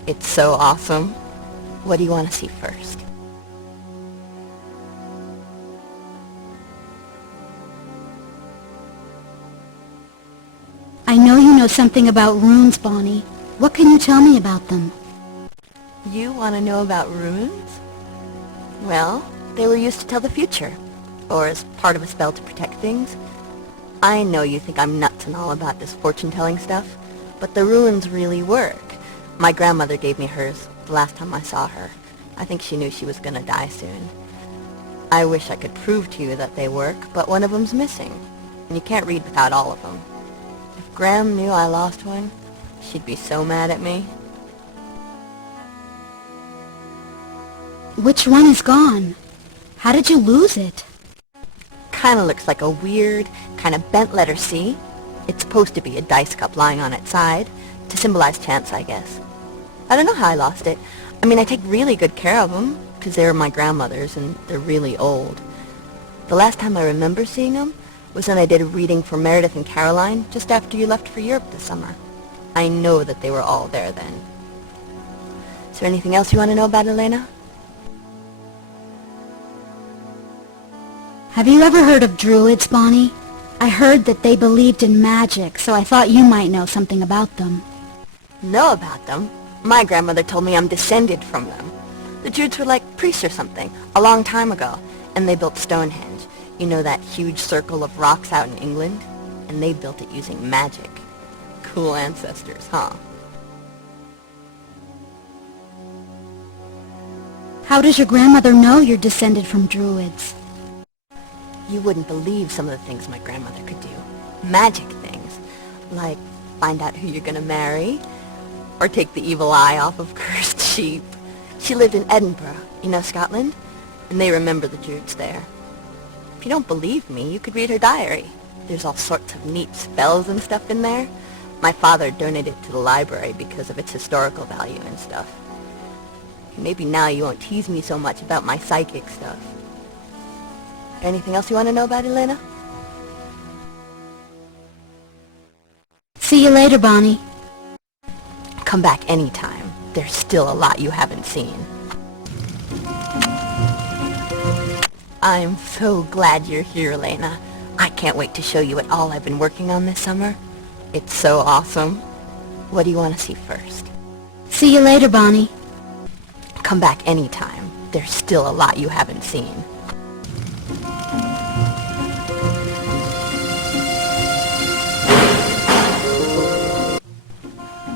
It's so awesome. What do you want to see first? I know you know something about runes, Bonnie. What can you tell me about them? You want to know about runes? Well, they were used to tell the future, or as part of a spell to protect things. I know you think I'm nuts and all about this fortune-telling stuff, but the runes really work. My grandmother gave me hers the last time I saw her. I think she knew she was gonna die soon. I wish I could prove to you that they work, but one of them's missing, and you can't read without all of them. If Gram knew I lost one, she'd be so mad at me. Which one is gone? How did you lose it? Kinda looks like a weird, kinda bent letter C. It's supposed to be a dice cup lying on its side, to symbolize chance, I guess. I don't know how I lost it. I mean, I take really good care of them, because they were my grandmother's, and they're really old. The last time I remember seeing them was when I did a reading for Meredith and Caroline, just after you left for Europe this summer. I know that they were all there then. Is there anything else you want to know about Elena? Have you ever heard of druids, Bonnie? I heard that they believed in magic, so I thought you might know something about them. Know about them? My grandmother told me I'm descended from them. The Druids were like priests or something, a long time ago, and they built Stonehenge. You know that huge circle of rocks out in England? And they built it using magic. Cool ancestors, huh? How does your grandmother know you're descended from druids? You wouldn't believe some of the things my grandmother could do. Magic things. Like find out who you're gonna marry, or take the evil eye off of cursed sheep. She lived in Edinburgh, you know, Scotland, and they remember the Druids there. If you don't believe me, you could read her diary. There's all sorts of neat spells and stuff in there. My father donated it to the library because of its historical value and stuff. Maybe now you won't tease me so much about my psychic stuff. Anything else you want to know about Elena? See you later, Bonnie. Come back anytime. There's still a lot you haven't seen. I'm so glad you're here, Elena. I can't wait to show you what all I've been working on this summer. It's so awesome. What do you want to see first? See you later, Bonnie. Come back anytime. There's still a lot you haven't seen.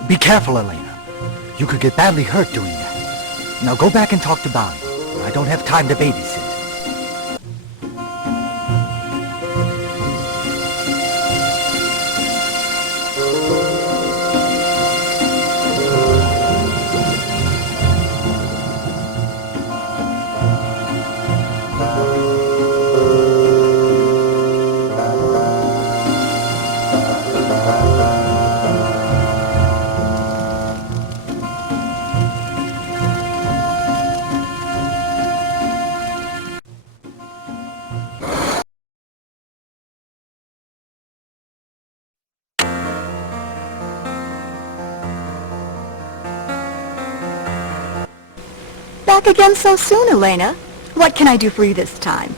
Be careful, Elena. You could get badly hurt doing that. Now go back and talk to Bonnie. I don't have time to babysit. Back again so soon, Elena. What can I do for you this time?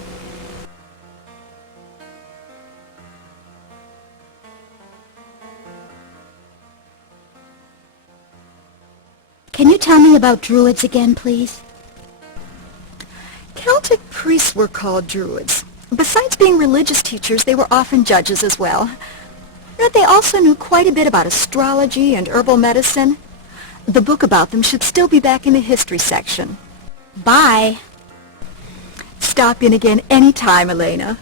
Can you tell me about druids again, please? Celtic priests were called druids. Besides being religious teachers, they were often judges as well. But they also knew quite a bit about astrology and herbal medicine. The book about them should still be back in the history section. Bye. Stop in again any time, Elena.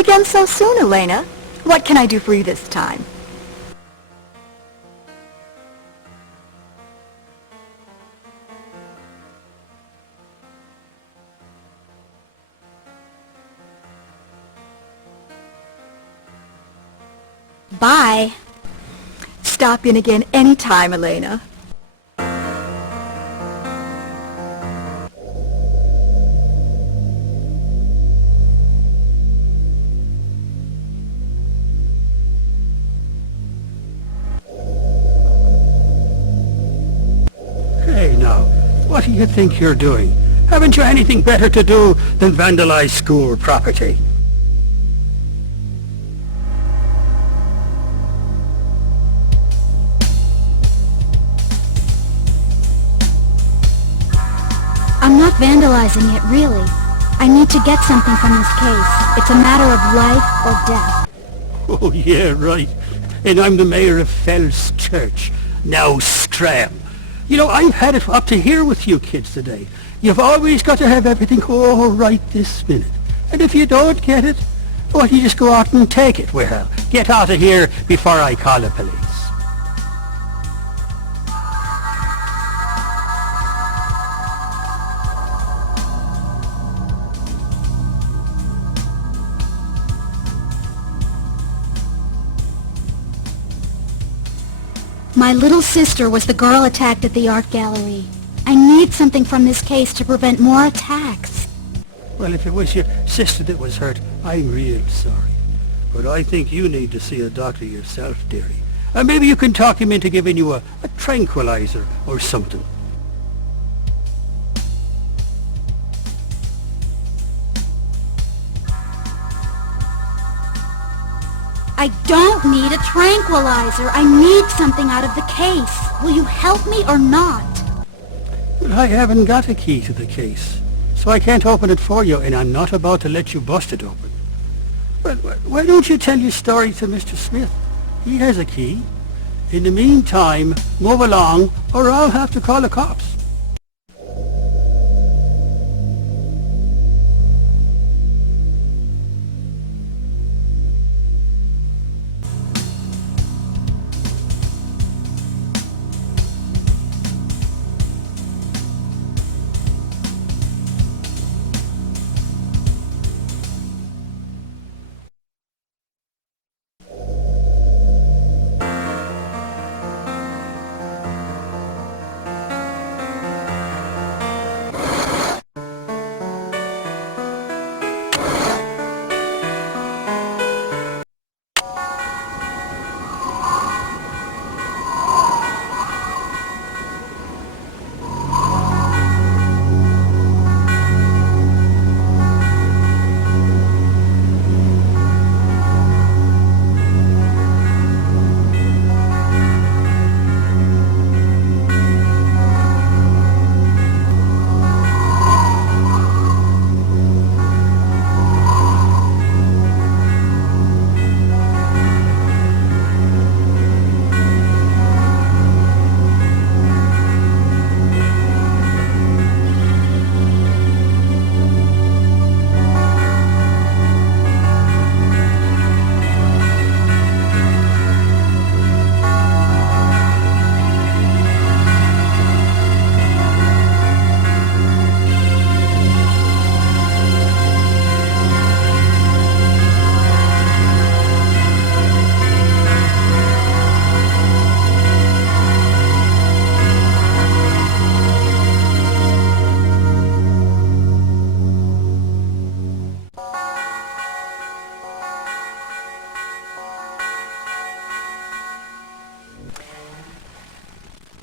again so soon, Elena. What can I do for you this time? Bye. Stop in again any time, Elena. Hey now, what do you think you're doing? Haven't you anything better to do than vandalize school property? I'm not vandalizing it, really. I need to get something from this case. It's a matter of life or death. Oh yeah, right. And I'm the mayor of Fell's Church. Now scram. You know, I've had it up to here with you kids today. You've always got to have everything all right this minute. And if you don't get it, why don't you just go out and take it? Well, get out of here before I call the police. My little sister was the girl attacked at the art gallery. I need something from this case to prevent more attacks. Well, if it was your sister that was hurt, I'm real sorry. But I think you need to see a doctor yourself, dearie. And maybe you can talk him into giving you a tranquilizer or something. I don't need a tranquilizer. I need something out of the case. Will you help me or not? Well, I haven't got a key to the case, so I can't open it for you, and I'm not about to let you bust it open. Well, why don't you tell your story to Mr. Smith? He has a key. In the meantime, move along, or I'll have to call the cops.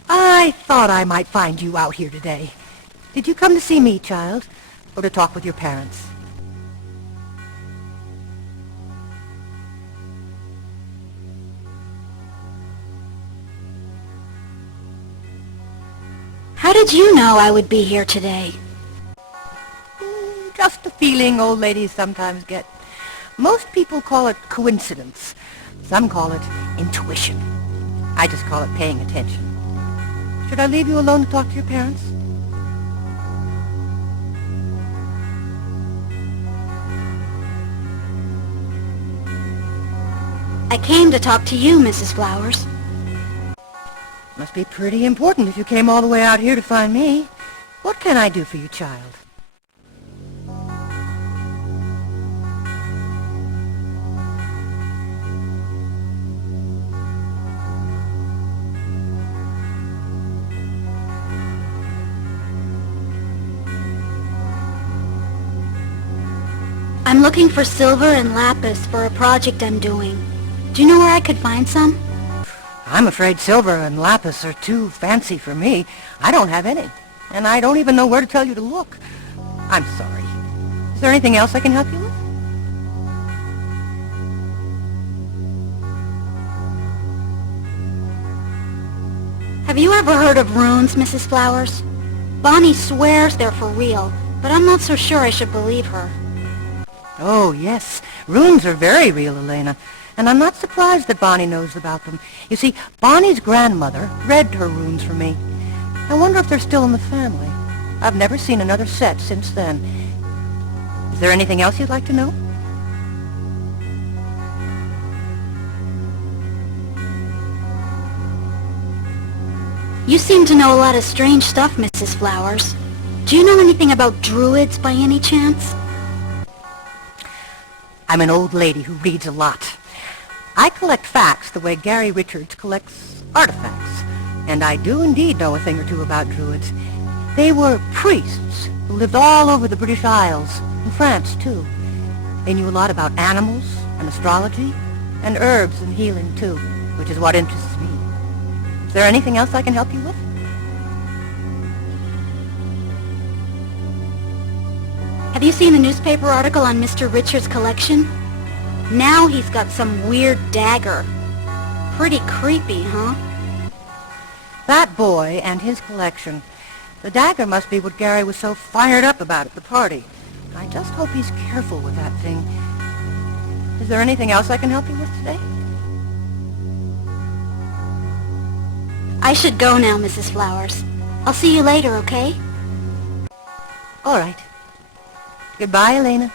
I thought I might find you out here today. Did you come to see me, child, or to talk with your parents? How did you know I would be here today? Just a feeling old ladies sometimes get. Most people call it coincidence. Some call it intuition. I just call it paying attention. Should I leave you alone to talk to your parents? I came to talk to you, Mrs. Flowers. Must be pretty important if you came all the way out here to find me. What can I do for you, child? I'm looking for silver and lapis for a project I'm doing. Do you know where I could find some? I'm afraid silver and lapis are too fancy for me. I don't have any, and I don't even know where to tell you to look. I'm sorry. Is there anything else I can help you with? Have you ever heard of runes, Mrs. Flowers? Bonnie swears they're for real, but I'm not so sure I should believe her. Oh, yes. Runes are very real, Elena. And I'm not surprised that Bonnie knows about them. You see, Bonnie's grandmother read her runes for me. I wonder if they're still in the family. I've never seen another set since then. Is there anything else you'd like to know? You seem to know a lot of strange stuff, Mrs. Flowers. Do you know anything about druids by any chance? I'm an old lady who reads a lot. I collect facts the way Gary Richards collects artifacts. And I do indeed know a thing or two about druids. They were priests who lived all over the British Isles, and France too. They knew a lot about animals and astrology, and herbs and healing too, which is what interests me. Is there anything else I can help you with? Have you seen the newspaper article on Mr. Richards' collection? Now he's got some weird dagger. Pretty creepy, huh? That boy and his collection. The dagger must be what Gary was so fired up about at the party. I just hope he's careful with that thing. Is there anything else I can help you with today? I should go now, Mrs. Flowers. I'll see you later, okay? All right. Goodbye, Elena.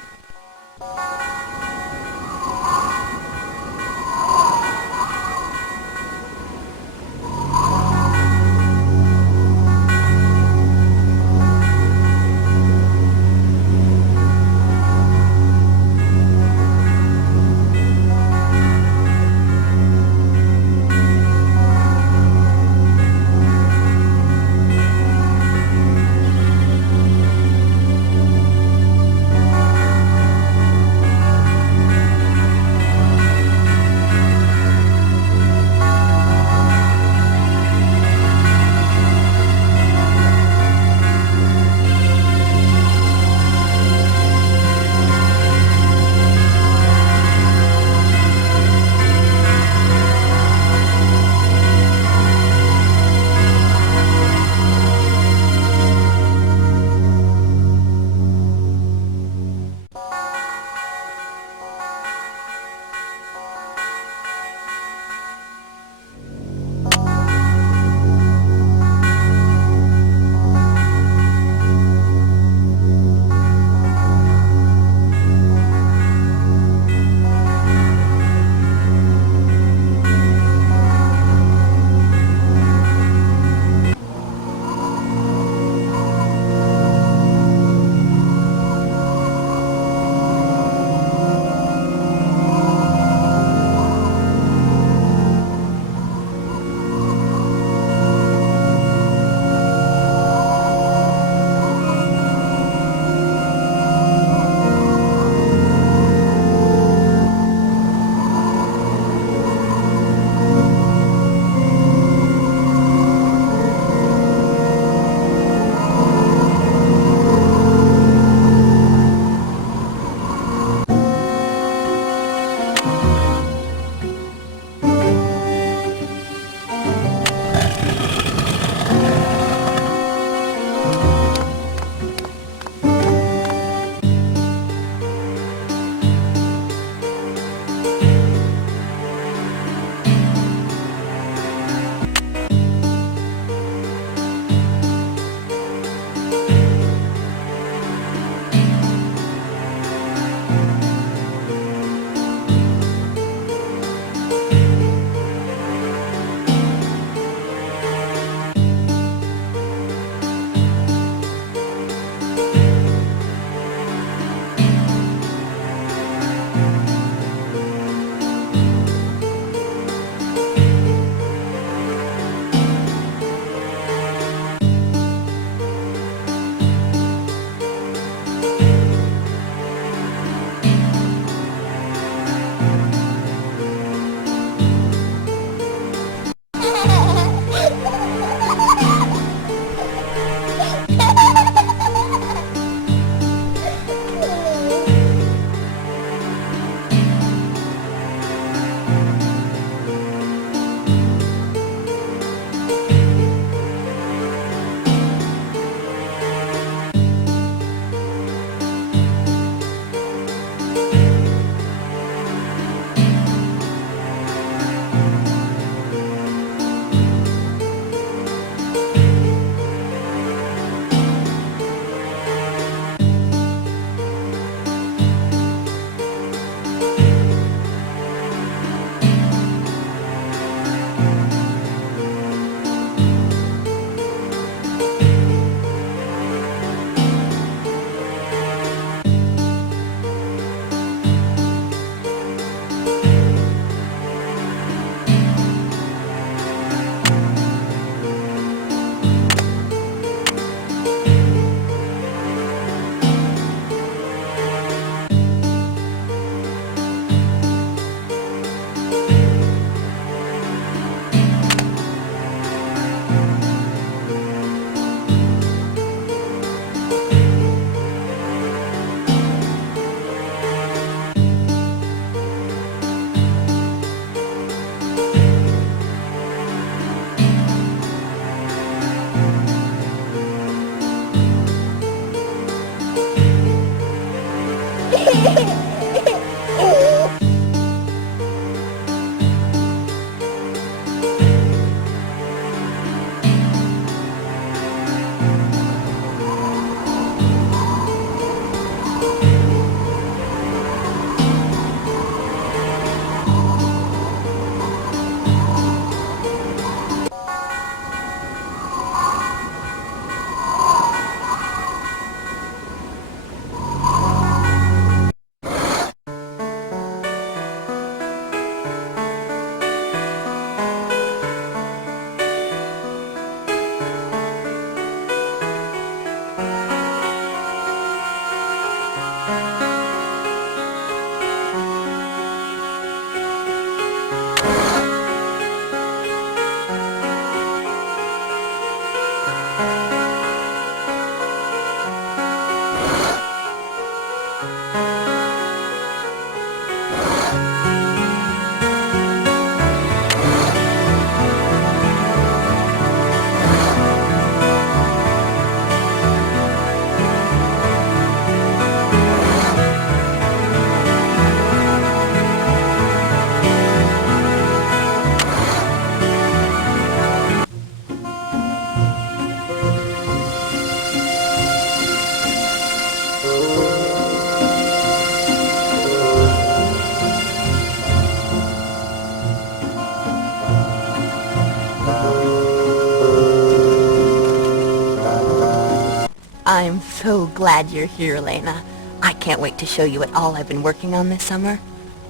I'm so glad you're here, Elena. I can't wait to show you what all I've been working on this summer.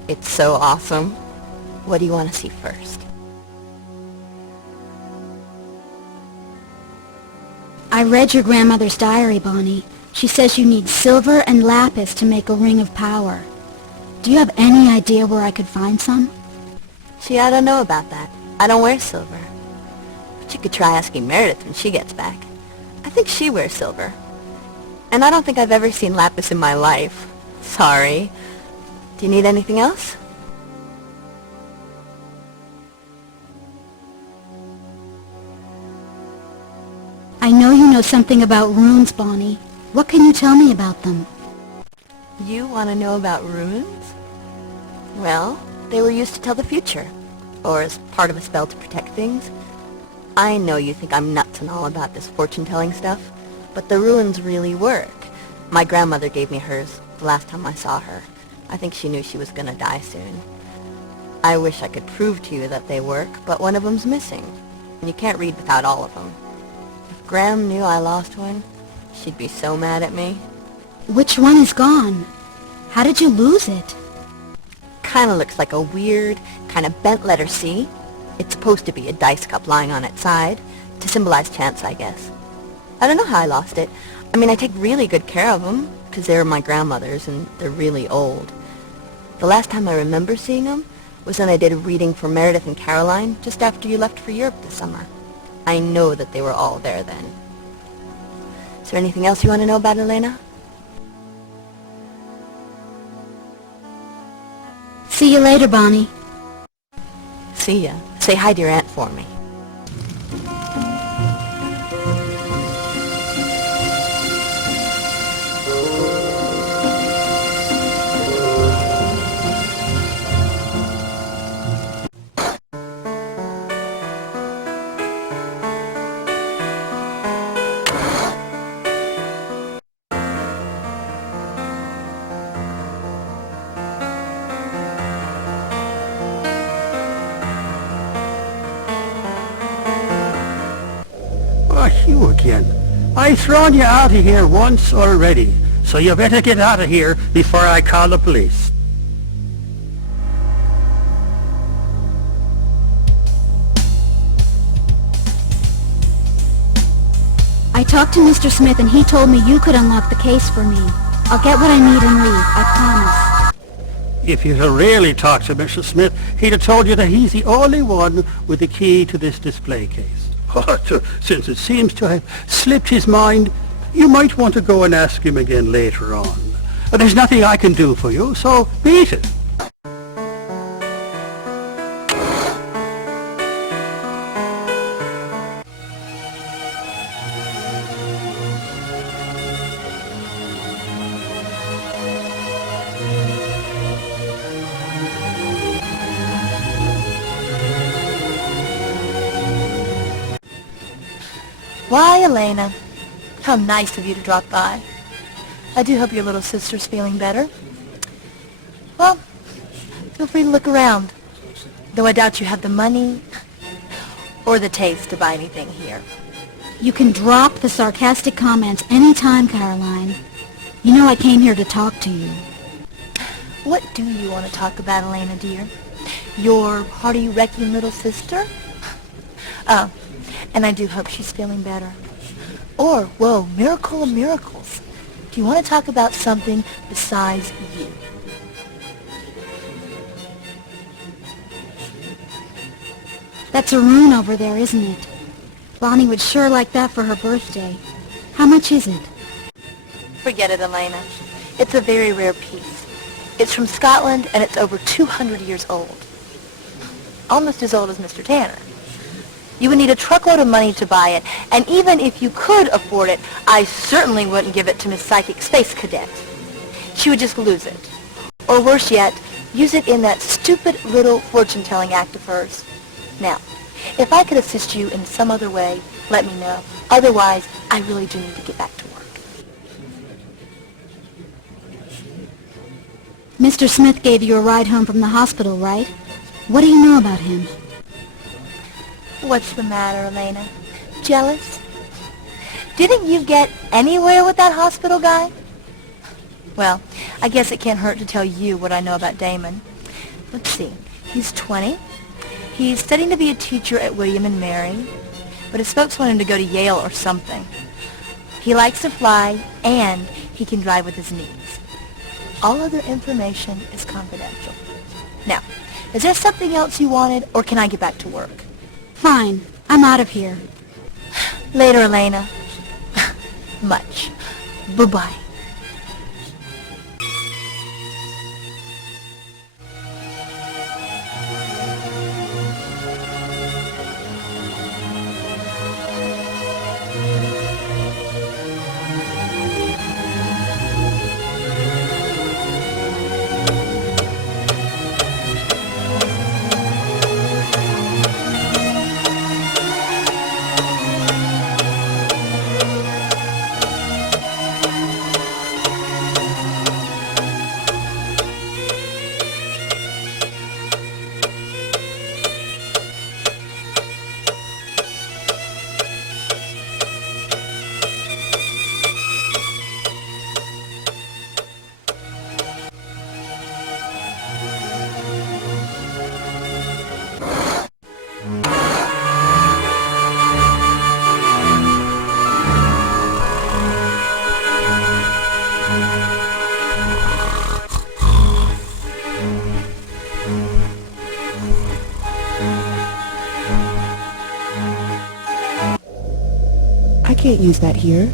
It's so awesome. What do you want to see first? I read your grandmother's diary, Bonnie. She says you need silver and lapis to make a ring of power. Do you have any idea where I could find some? Gee, I don't know about that. I don't wear silver. But you could try asking Meredith when she gets back. I think she wears silver. And I don't think I've ever seen lapis in my life. Sorry. Do you need anything else? I know you know something about runes, Bonnie. What can you tell me about them? You want to know about runes? Well, they were used to tell the future, or as part of a spell to protect things. I know you think I'm nuts and all about this fortune-telling stuff, but the runes really work. My grandmother gave me hers the last time I saw her. I think she knew she was going to die soon. I wish I could prove to you that they work, but one of them's missing, and you can't read without all of them. If Gram knew I lost one, she'd be so mad at me. Which one is gone? How did you lose it? Kinda looks like a weird, kind of bent letter C. It's supposed to be a dice cup lying on its side, to symbolize chance, I guess. I don't know how I lost it. I mean, I take really good care of them, because they're my grandmother's, and they're really old. The last time I remember seeing them was when I did a reading for Meredith and Caroline, just after you left for Europe this summer. I know that they were all there then. Is there anything else you want to know about Elena? See you later, Bonnie. See ya. Say hi to your aunt for me. You again. I've thrown you out of here once already, so you better get out of here before I call the police. I talked to Mr. Smith and he told me you could unlock the case for me. I'll get what I need and leave, I promise. If you'd have really talked to Mr. Smith, he'd have told you that he's the only one with the key to this display case. But since it seems to have slipped his mind, you might want to go and ask him again later on. There's nothing I can do for you, so beat it. Why, Elena, how nice of you to drop by. I do hope your little sister's feeling better. Well, feel free to look around, though I doubt you have the money or the taste to buy anything here. You can drop the sarcastic comments anytime, Caroline. You know I came here to talk to you. What do you want to talk about, Elena, dear? Your party-wrecking little sister? Oh, and I do hope she's feeling better. Or, whoa, miracle of miracles. Do you want to talk about something besides you? That's a rune over there, isn't it? Bonnie would sure like that for her birthday. How much is it? Forget it, Elena. It's a very rare piece. It's from Scotland, and it's over 200 years old. Almost as old as Mr. Tanner. You would need a truckload of money to buy it, and even if you could afford it, I certainly wouldn't give it to Miss Psychic Space Cadet. She would just lose it. Or worse yet, use it in that stupid little fortune-telling act of hers. Now, if I could assist you in some other way, let me know. Otherwise, I really do need to get back to work. Mr. Smith gave you a ride home from the hospital, right? What do you know about him? What's the matter, Elena? Jealous? Didn't you get anywhere with that hospital guy? Well, I guess it can't hurt to tell you what I know about Damon. Let's see. He's 20. He's studying to be a teacher at William and Mary, but his folks want him to go to Yale or something. He likes to fly, and he can drive with his knees. All other information is confidential. Now, is there something else you wanted, or can I get back to work? Fine. I'm out of here. Later, Elena. Much. Bye-bye. I can't use that here.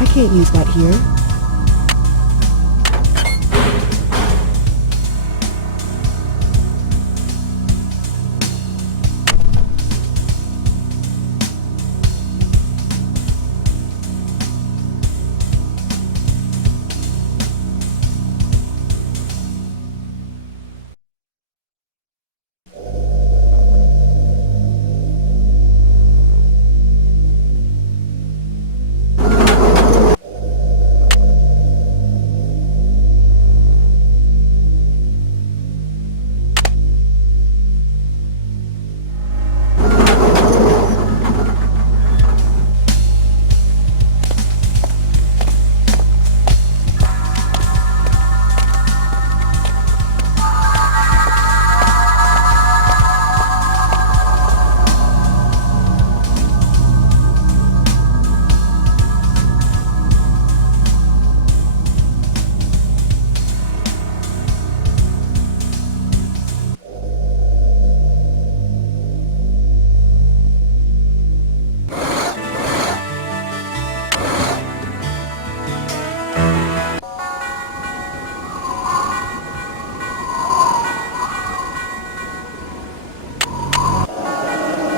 I can't use that here.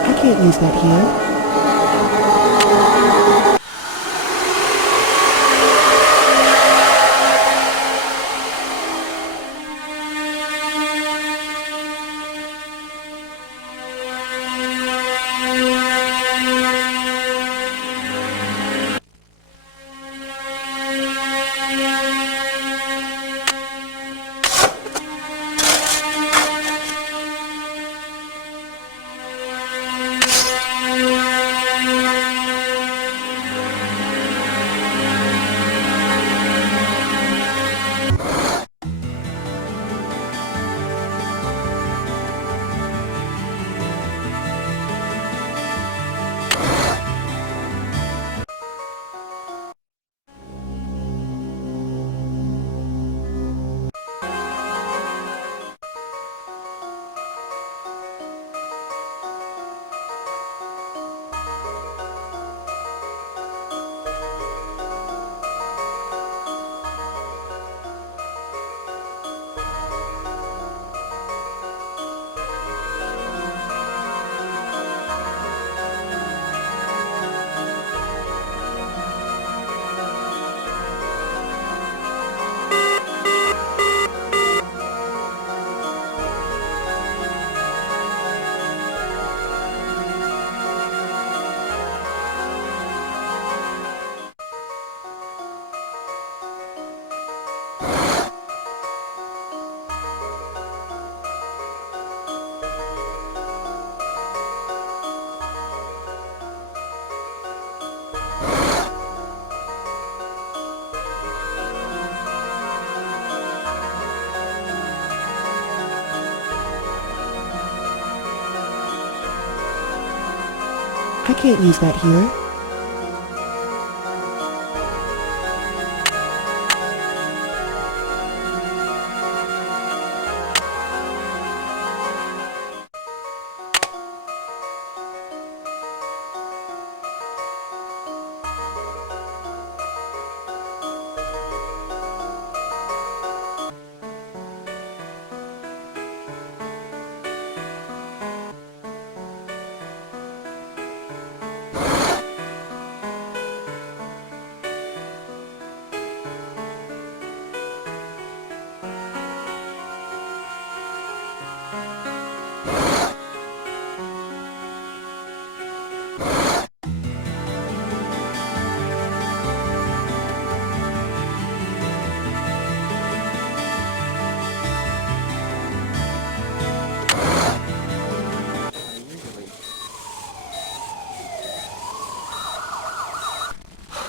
I can't use that here. I can't use that here.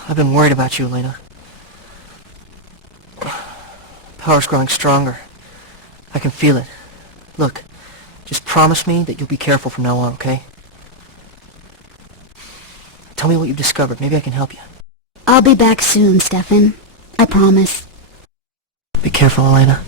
I've been worried about you, Elena. Power's growing stronger. I can feel it. Look, just promise me that you'll be careful from now on, okay? Tell me what you've discovered. Maybe I can help you. I'll be back soon, Stefan. I promise. Be careful, Elena.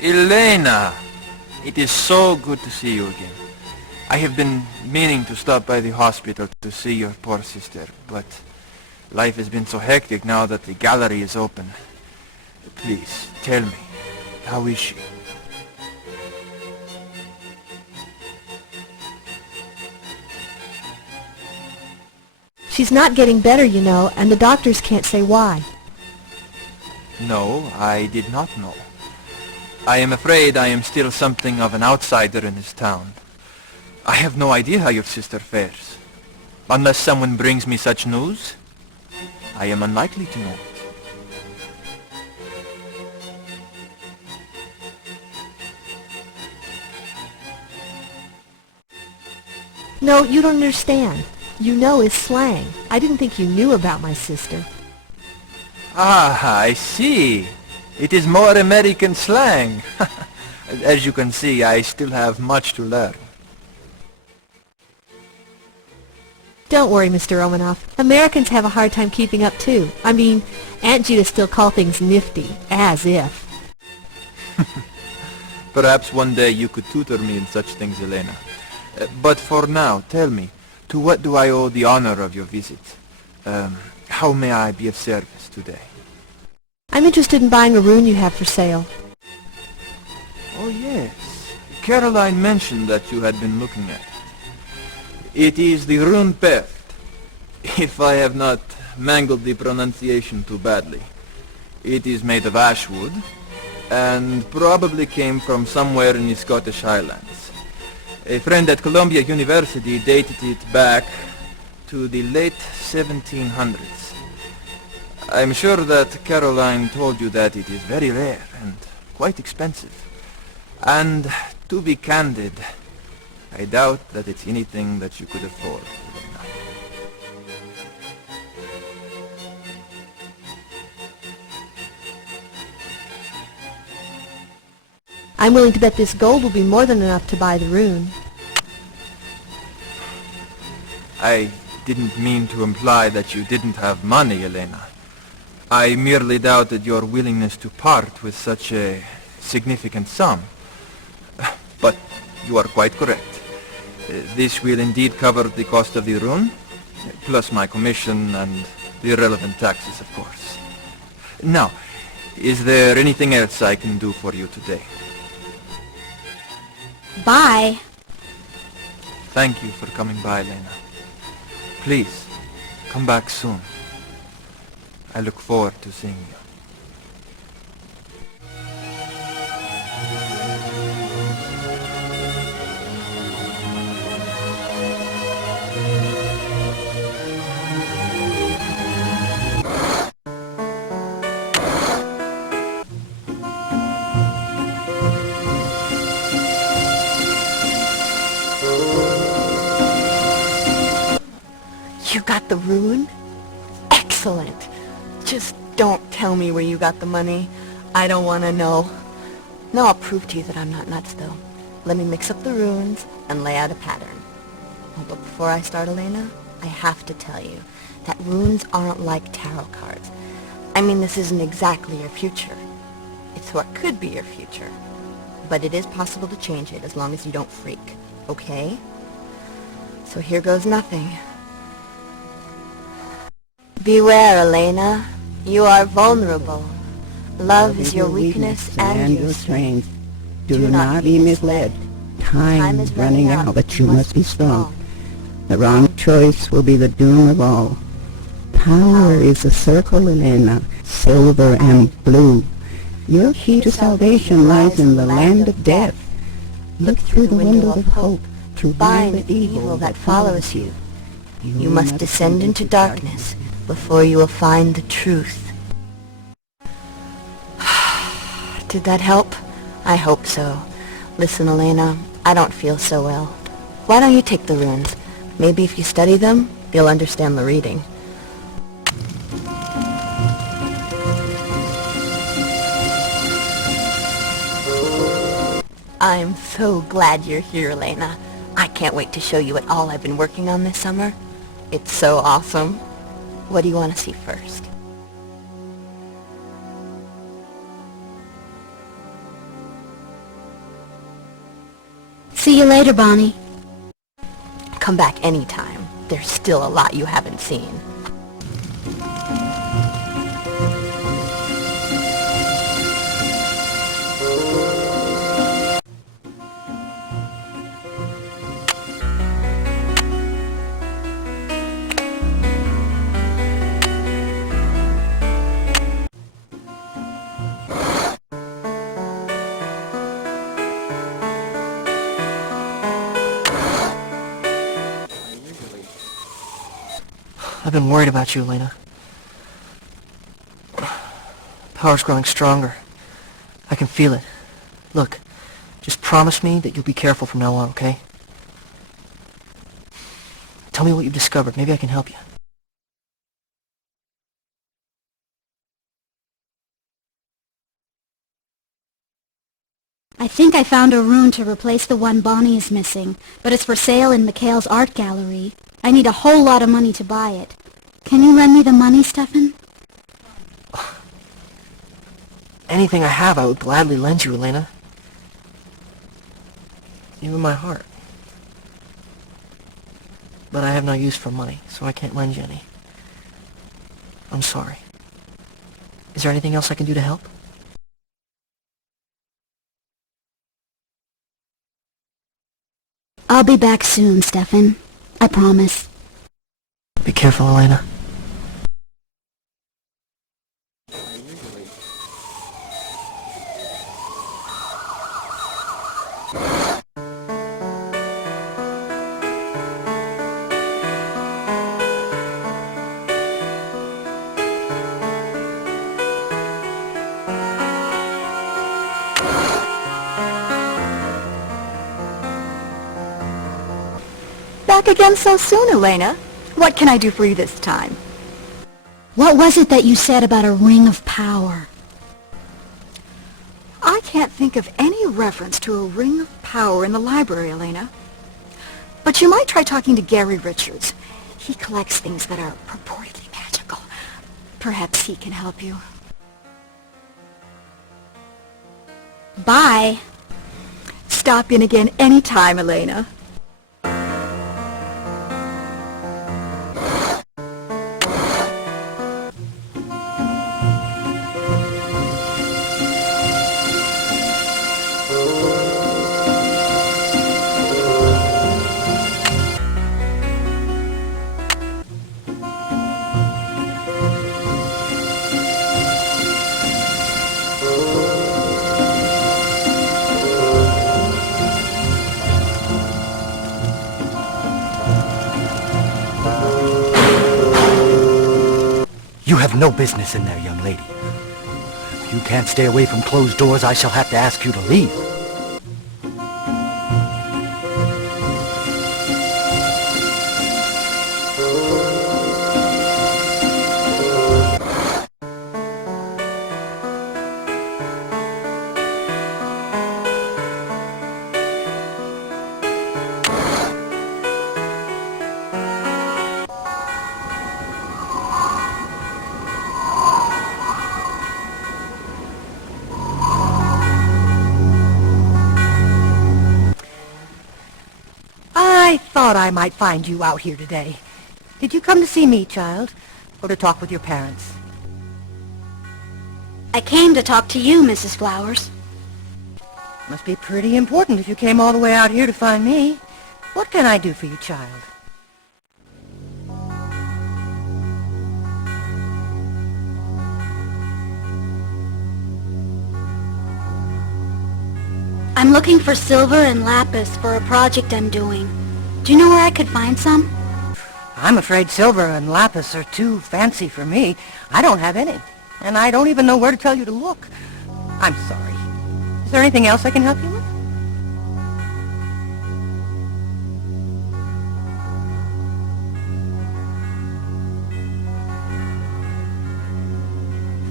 Elena! It is so good to see you again. I have been meaning to stop by the hospital to see your poor sister, but life has been so hectic now that the gallery is open. Please, tell me, how is she? She's not getting better, you know, and the doctors can't say why. No, I did not know. I am afraid I am still something of an outsider in this town. I have no idea how your sister fares. Unless someone brings me such news, I am unlikely to know it. No, you don't understand. You know is slang. I didn't think you knew about my sister. Ah, I see. It is more American slang. As you can see, I still have much to learn. Don't worry, Mr. Romanov. Americans have a hard time keeping up, too. I mean, Aunt Judith still calls things nifty, as if. Perhaps one day you could tutor me in such things, Elena. But for now, tell me, to what do I owe the honor of your visit? How may I be of service today? I'm interested in buying a rune you have for sale. Oh yes, Caroline mentioned that you had been looking at it. It is the Rune Peft, if I have not mangled the pronunciation too badly. It is made of ash wood, and probably came from somewhere in the Scottish Highlands. A friend at Columbia University dated it back to the late 1700s. I'm sure that Caroline told you that it is very rare and quite expensive. And to be candid, I doubt that it's anything that you could afford. I'm willing to bet this gold will be more than enough to buy the rune. I didn't mean to imply that you didn't have money, Elena. I merely doubted your willingness to part with such a significant sum. But you are quite correct. This will indeed cover the cost of the rune, plus my commission and the relevant taxes, of course. Now, is there anything else I can do for you today? Bye. Thank you for coming by, Elena. Please, come back soon. I look forward to seeing you. You got the rune? Excellent. Just don't tell me where you got the money. I don't want to know. No, I'll prove to you that I'm not nuts, though. Let me mix up the runes and lay out a pattern. Oh, but before I start, Elena, I have to tell you that runes aren't like tarot cards. I mean, this isn't exactly your future. It's what could be your future. But it is possible to change it as long as you don't freak, okay? So here goes nothing. Beware, Elena. You are vulnerable. Love is your weakness and your strength. Do not be misled. Time is running out, but you must be strong. The wrong choice will be the doom of all. Power is a circle, Elena, silver and blue. Your key to salvation lies in the land of death. Look through the window of hope to bind the evil that follows you. You must descend into darkness before you will find the truth. Did that help? I hope so. Listen, Elena, I don't feel so well. Why don't you take the runes? Maybe if you study them, you'll understand the reading. I'm so glad you're here, Elena. I can't wait to show you what all I've been working on this summer. It's so awesome. What do you want to see first? See you later, Bonnie. Come back anytime. There's still a lot you haven't seen. I've been worried about you, Elena. Power's growing stronger. I can feel it. Look, just promise me that you'll be careful from now on, okay? Tell me what you've discovered. Maybe I can help you. I think I found a rune to replace the one Bonnie is missing, but it's for sale in Mikhail's art gallery. I need a whole lot of money to buy it. Can you lend me the money, Stefan? Anything I have, I would gladly lend you, Elena. Even my heart. But I have no use for money, so I can't lend you any. I'm sorry. Is there anything else I can do to help? I'll be back soon, Stefan. I promise. Be careful, Elena. Back again so soon, Elena. What can I do for you this time? What was it that you said about a ring of power? I I can't think of any reference to a ring of power in the library, Elena. But you might try talking to Gary Richards. He collects things that are purportedly magical. Perhaps he can help you. Bye. Stop in again any time, Elena. You have no business in there, young lady. If you can't stay away from closed doors, I shall have to ask you to leave. I thought I might find you out here today. Did you come to see me, child, or to talk with your parents? I came to talk to you, Mrs. Flowers. Must be pretty important if you came all the way out here to find me. What can I do for you, child? I'm looking for silver and lapis for a project I'm doing. Do you know where I could find some? I'm afraid silver and lapis are too fancy for me. I don't have any, and I don't even know where to tell you to look. I'm sorry. Is there anything else I can help you with?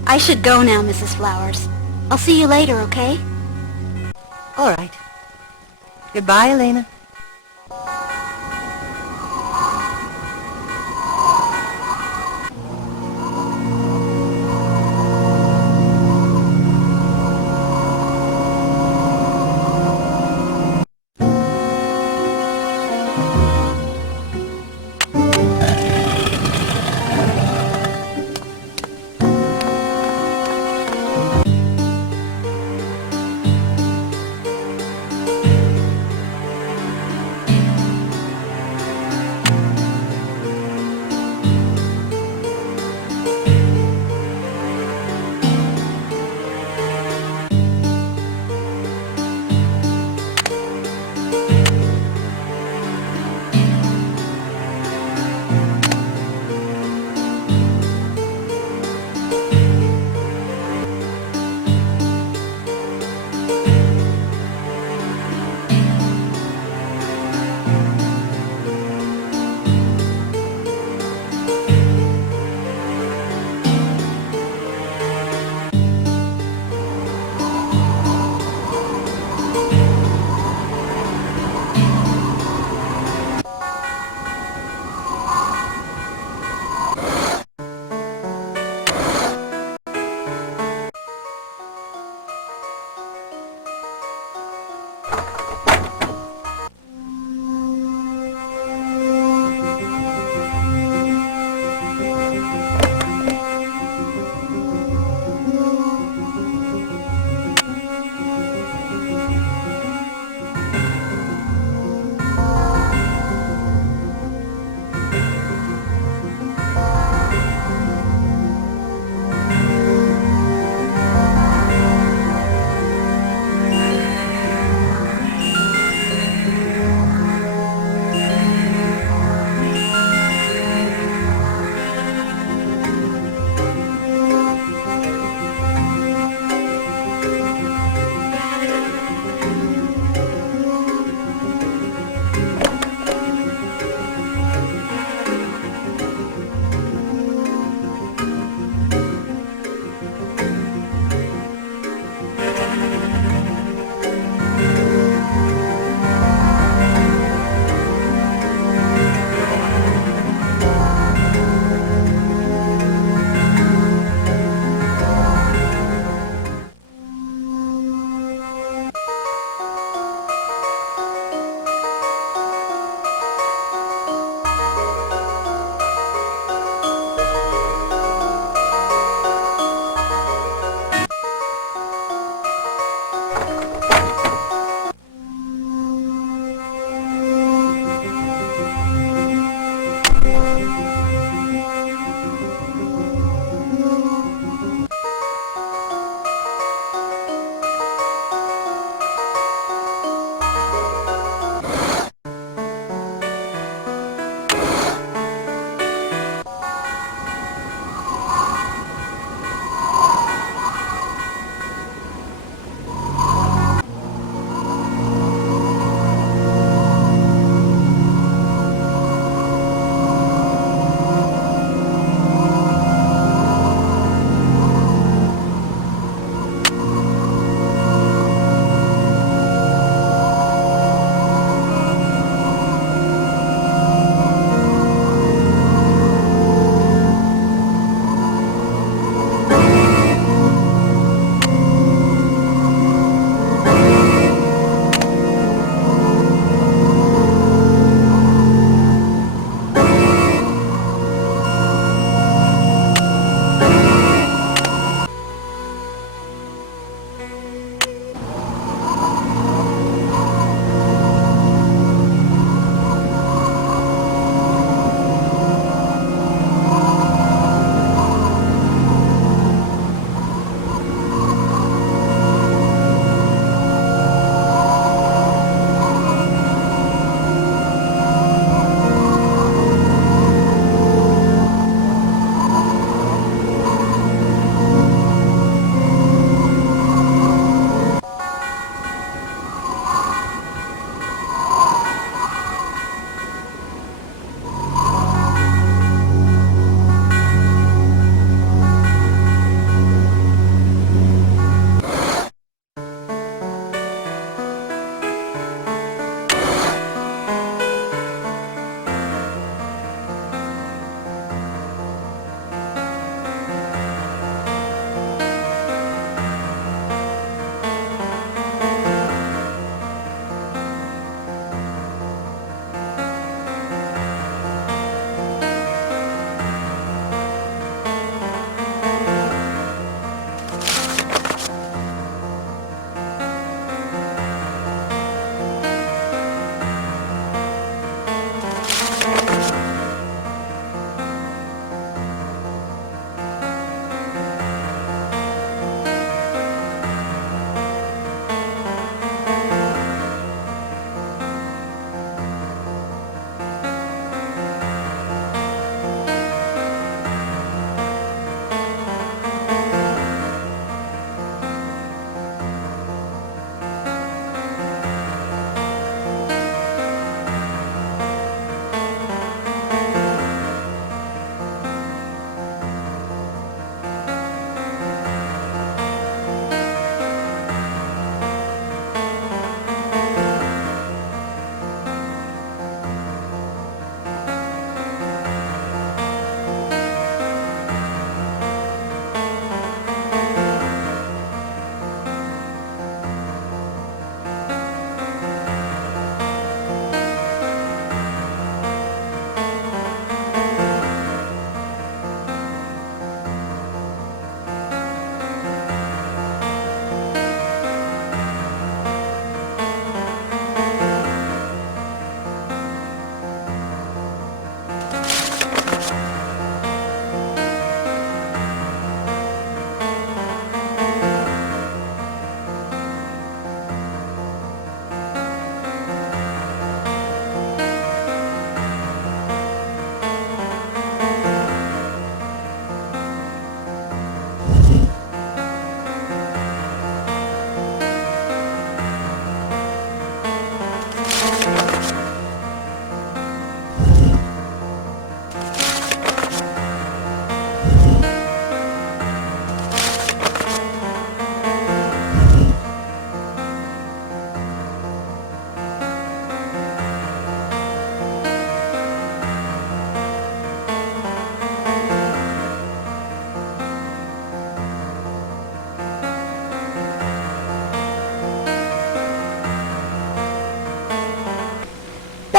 I should go now, Mrs. Flowers. I'll see you later, okay? All right. Goodbye, Elena.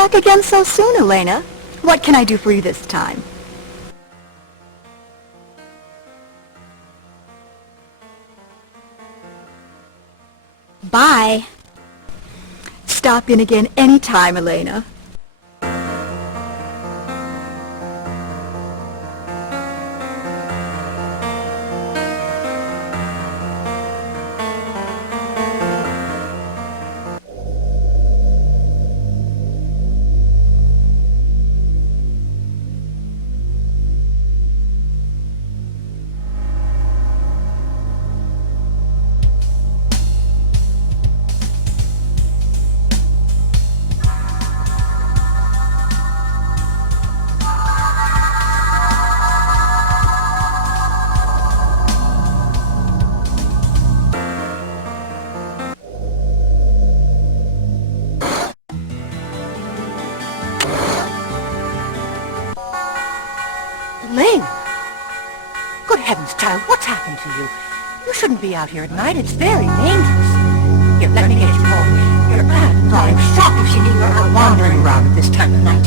back again so soon, Elena. What can I do for you this time? Bye. Stop in again any time, Elena. Ling! Good heavens, child, what's happened to you? You shouldn't be out here at night. It's very dangerous. Here, let me get you home. Your aunt, I'm shocked if she knew you were out wandering around at this time of night.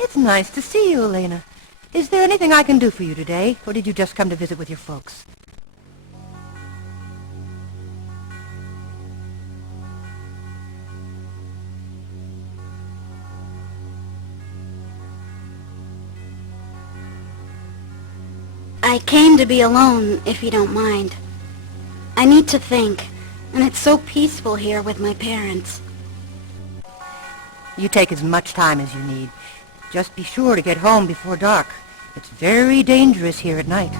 It's nice to see you, Elena. Is there anything I can do for you today, or did you just come to visit with your folks? I came to be alone, if you don't mind. I need to think, and it's so peaceful here with my parents. You take as much time as you need. Just be sure to get home before dark. It's very dangerous here at night.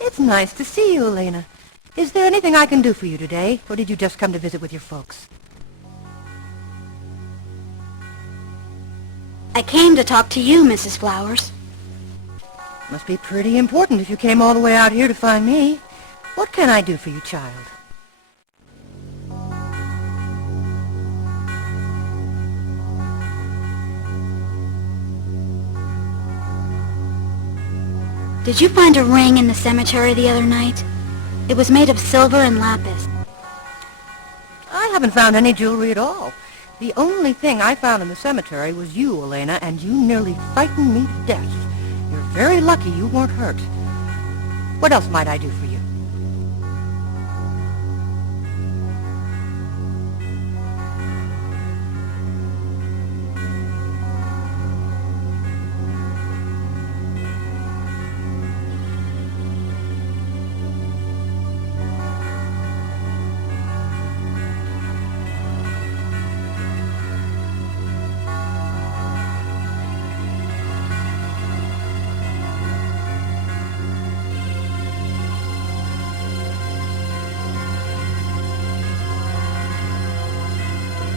It's nice to see you, Elena. Is there anything I can do for you today, or did you just come to visit with your folks? I came to talk to you, Mrs. Flowers. Must be pretty important if you came all the way out here to find me. What can I do for you, child? Did you find a ring in the cemetery the other night? It was made of silver and lapis. I haven't found any jewelry at all. The only thing I found in the cemetery was you, Elena, and you nearly frightened me to death. You're very lucky you weren't hurt. What else might I do for you?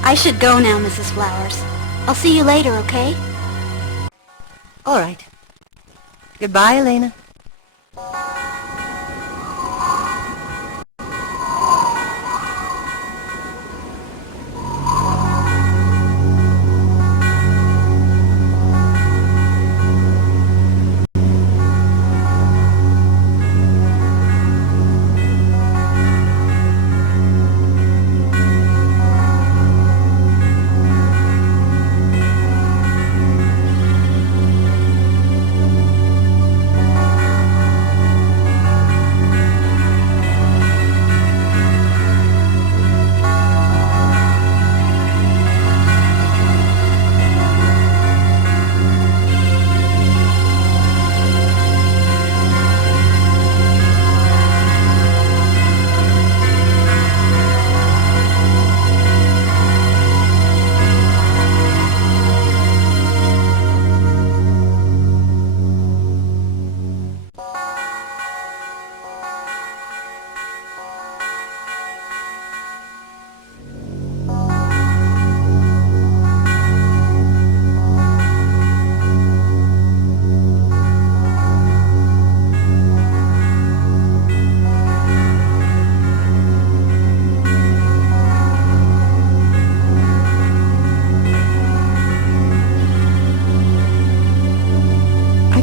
I should go now, Mrs. Flowers. I'll see you later, okay? All right. Goodbye, Elena.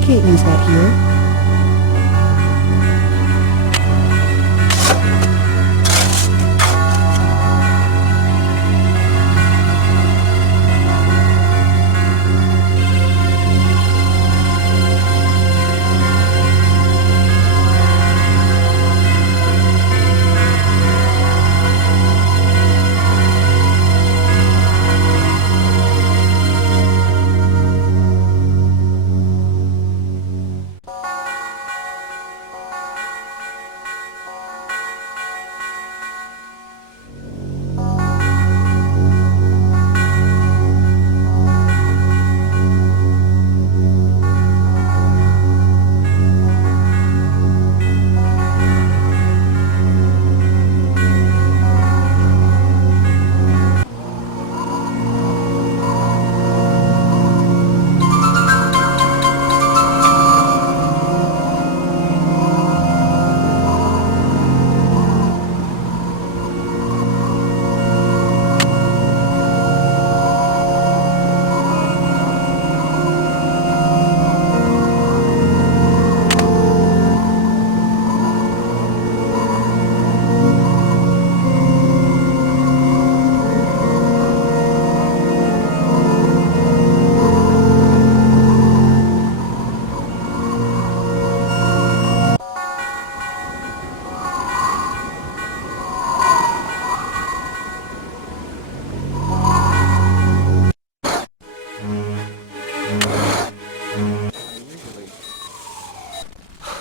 can't use that here.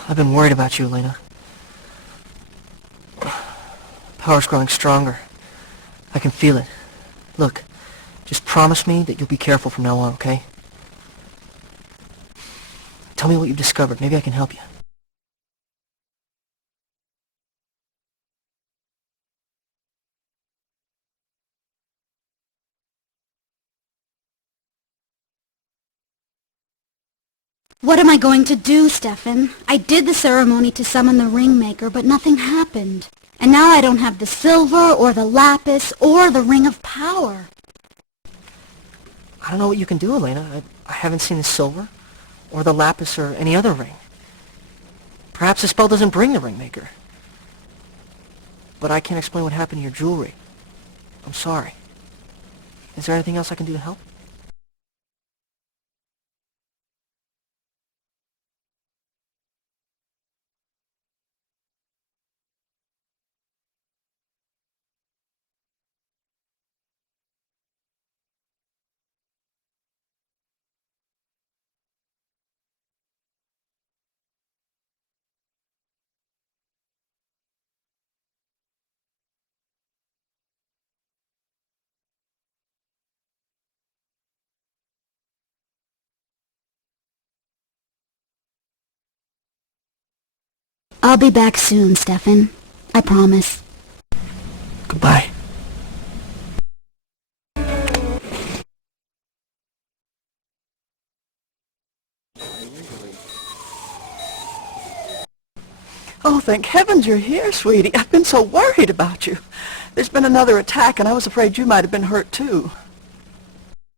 I've been worried about you, Elena. Power's growing stronger. I can feel it. Look, just promise me that you'll be careful from now on, okay? Tell me what you've discovered. Maybe I can help you. What am I going to do, Stefan? I did the ceremony to summon the ringmaker, but nothing happened. And now I don't have the silver, or the lapis, or the ring of power. I don't know what you can do, Elena. I haven't seen the silver, or the lapis, or any other ring. Perhaps the spell doesn't bring the ringmaker. But I can't explain what happened to your jewelry. I'm sorry. Is there anything else I can do to help? I'll be back soon, Stefan. I promise. Goodbye. Oh, thank heavens you're here, sweetie. I've been so worried about you. There's been another attack, and I was afraid you might have been hurt, too.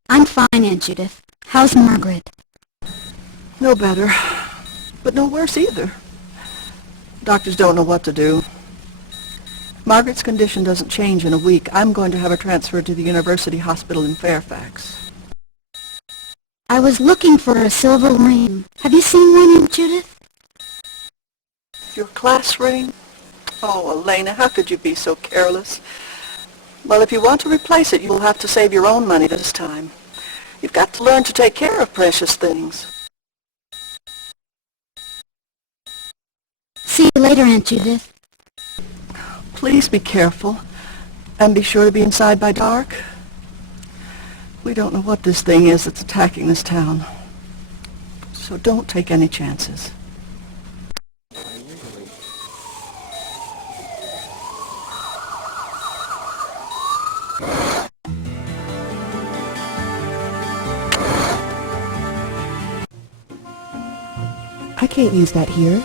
I'm fine, Aunt Judith. How's Margaret? No better, but no worse either. Doctors don't know what to do. Margaret's condition doesn't change in a week. I'm going to have her transferred to the University Hospital in Fairfax. I was looking for a silver ring. Have you seen one, Aunt Judith? Your class ring? Oh, Elena, how could you be so careless? Well, if you want to replace it, you'll have to save your own money this time. You've got to learn to take care of precious things. See you later, Aunt Judith. Please be careful, and be sure to be inside by dark. We don't know what this thing is that's attacking this town, so don't take any chances. I can't use that here.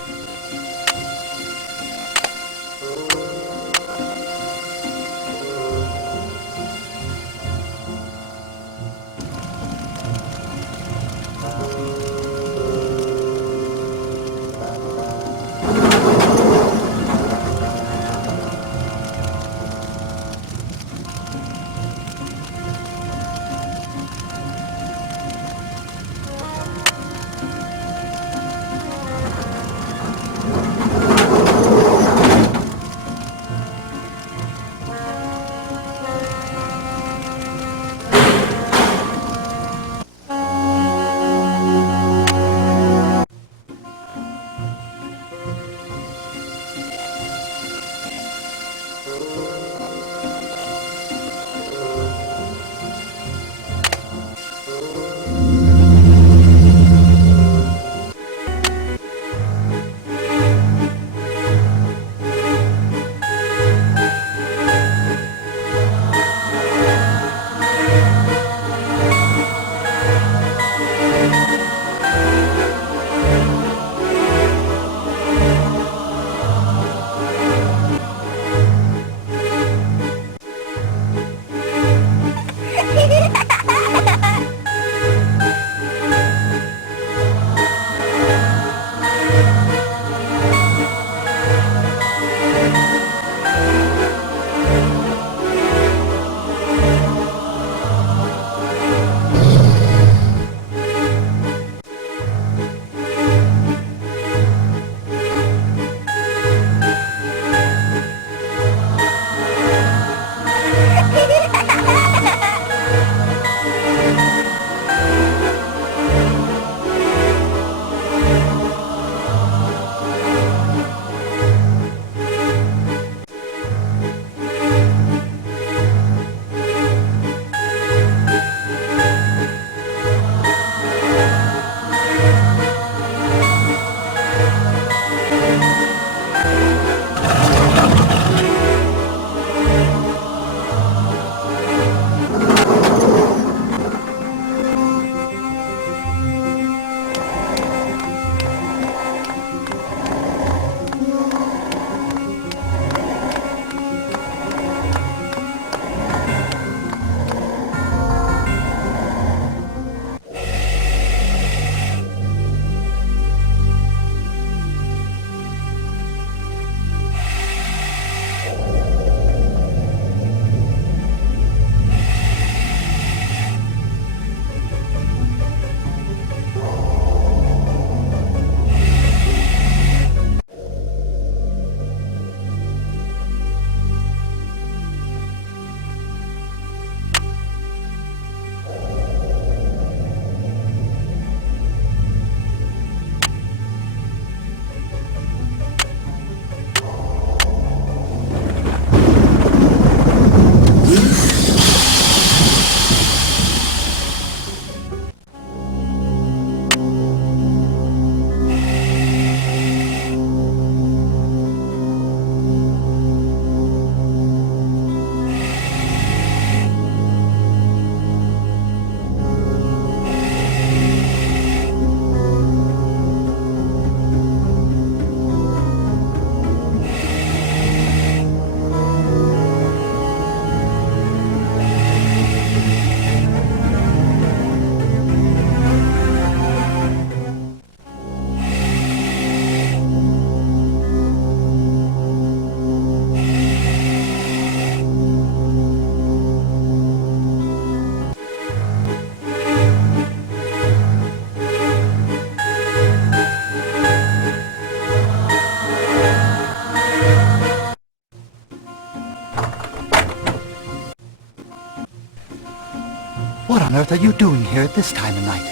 are you doing here at this time of night?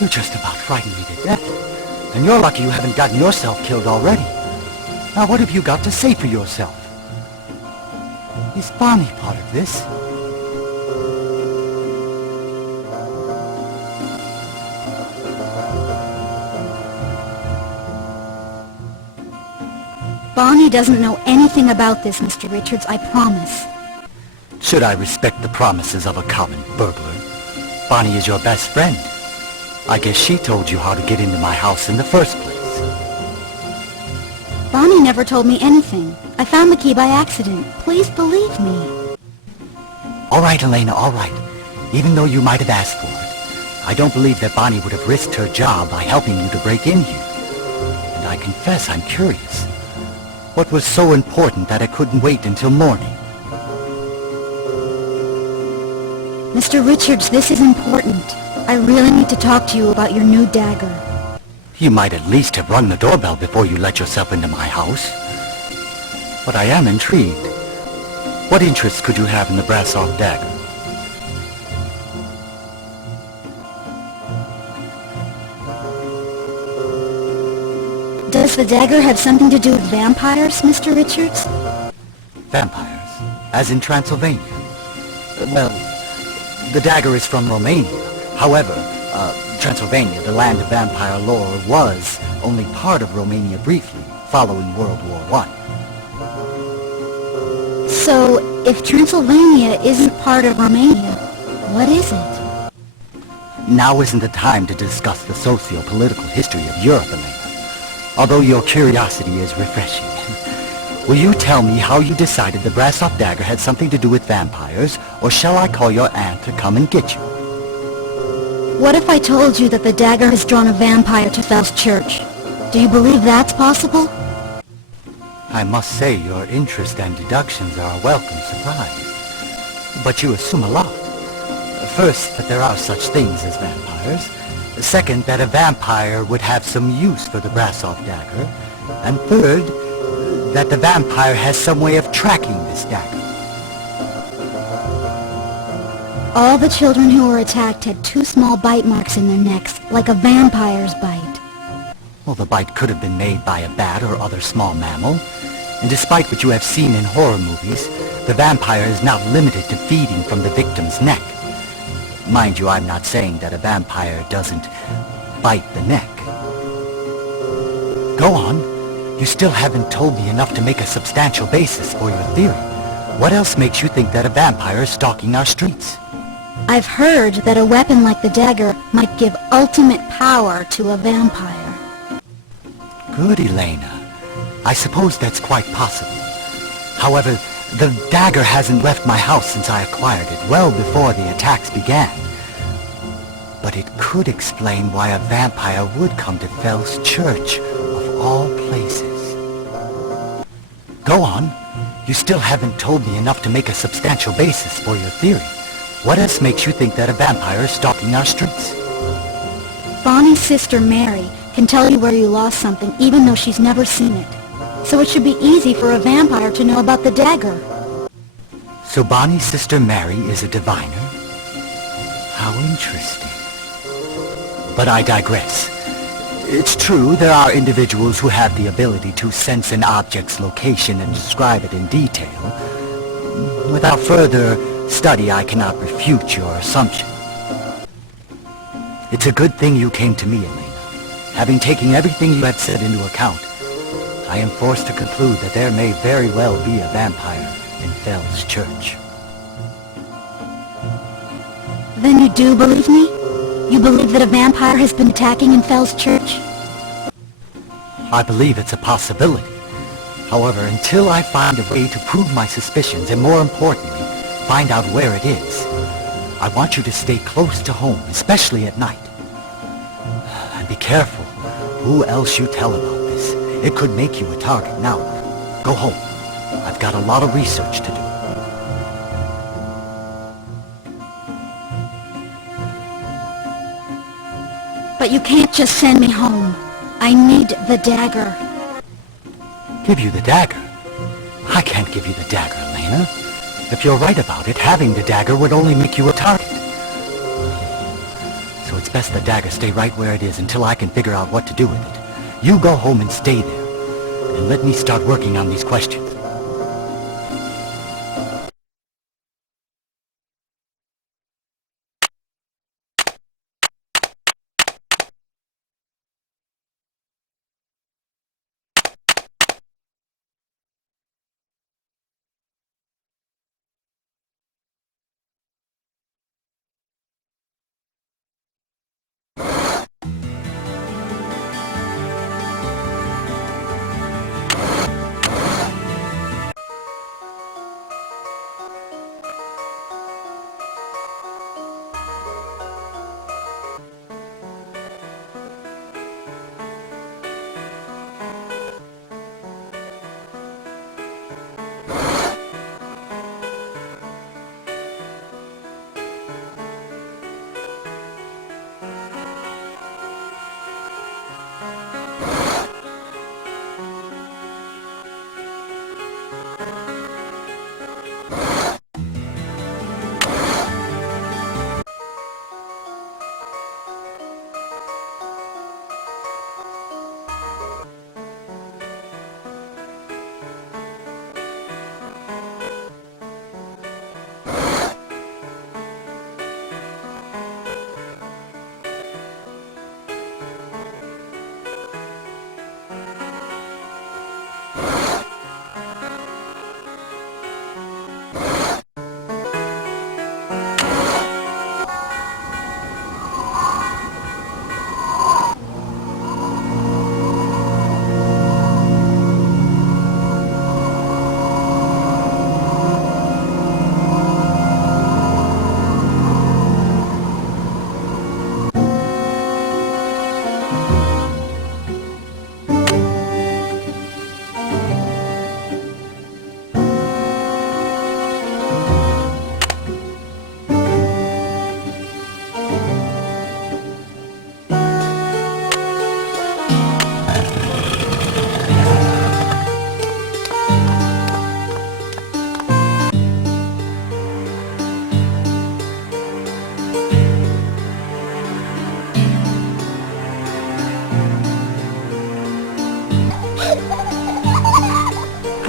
You just about frightened me to death. And you're lucky you haven't gotten yourself killed already. Now what have you got to say for yourself? Is Bonnie part of this? Bonnie doesn't know anything about this, Mr. Richards, I promise. Should I respect the promises of a common burglar? Bonnie is your best friend. I guess she told you how to get into my house in the first place. Bonnie never told me anything. I found the key by accident. Please believe me. All right, Elena, all right. Even though you might have asked for it, I don't believe that Bonnie would have risked her job by helping you to break in here. And I confess I'm curious. What was so important that I couldn't wait until morning? Mr. Richards, this is important. I really need to talk to you about your new dagger. You might at least have rung the doorbell before you let yourself into my house. But I am intrigued. What interest could you have in the brass-off dagger? Does the dagger have something to do with vampires, Mr. Richards? Vampires? As in Transylvania? Well, the dagger is from Romania. However, Transylvania, the land of vampire lore, was only part of Romania briefly, following World War I. So, if Transylvania isn't part of Romania, what is it? Now isn't the time to discuss the socio-political history of Europe, Elena. Although your curiosity is refreshing. Will you tell me how you decided the brass-off dagger had something to do with vampires, or shall I call your aunt to come and get you? What if I told you that the dagger has drawn a vampire to Fell's church? Do you believe that's possible? I must say your interest and deductions are a welcome surprise. But you assume a lot. First, that there are such things as vampires. Second, that a vampire would have some use for the brass-off dagger. And third, that the vampire has some way of tracking this dagger. All the children who were attacked had 2 small bite marks in their necks, like a vampire's bite. Well, the bite could have been made by a bat or other small mammal. And despite what you have seen in horror movies, the vampire is not limited to feeding from the victim's neck. Mind you, I'm not saying that a vampire doesn't bite the neck. Go on. You still haven't told me enough to make a substantial basis for your theory. What else makes you think that a vampire is stalking our streets? I've heard that a weapon like the dagger might give ultimate power to a vampire. Good, Elena. I suppose that's quite possible. However, the dagger hasn't left my house since I acquired it, well before the attacks began. But it could explain why a vampire would come to Fell's church, of all places. Go on. You still haven't told me enough to make a substantial basis for your theory. What else makes you think that a vampire is stalking our streets? Bonnie's sister Mary can tell you where you lost something even though she's never seen it. So it should be easy for a vampire to know about the dagger. So Bonnie's sister Mary is a diviner? How interesting. But I digress. It's true, there are individuals who have the ability to sense an object's location and describe it in detail. Without further study, I cannot refute your assumption. It's a good thing you came to me, Elena. Having taken everything you have said into account, I am forced to conclude that there may very well be a vampire in Fell's church. Then you do believe me? You believe that a vampire has been attacking in Fell's church? I believe it's a possibility. However, until I find a way to prove my suspicions, and more importantly, find out where it is, I want you to stay close to home, especially at night. And be careful who else you tell about this. It could make you a target. Now, go home. I've got a lot of research to do. But you can't just send me home. I need the dagger. Give you the dagger? I can't give you the dagger, Elena. If you're right about it, having the dagger would only make you a target. so it's best the dagger stay right where it is until I can figure out what to do with it. You go home and stay there, and let me start working on these questions.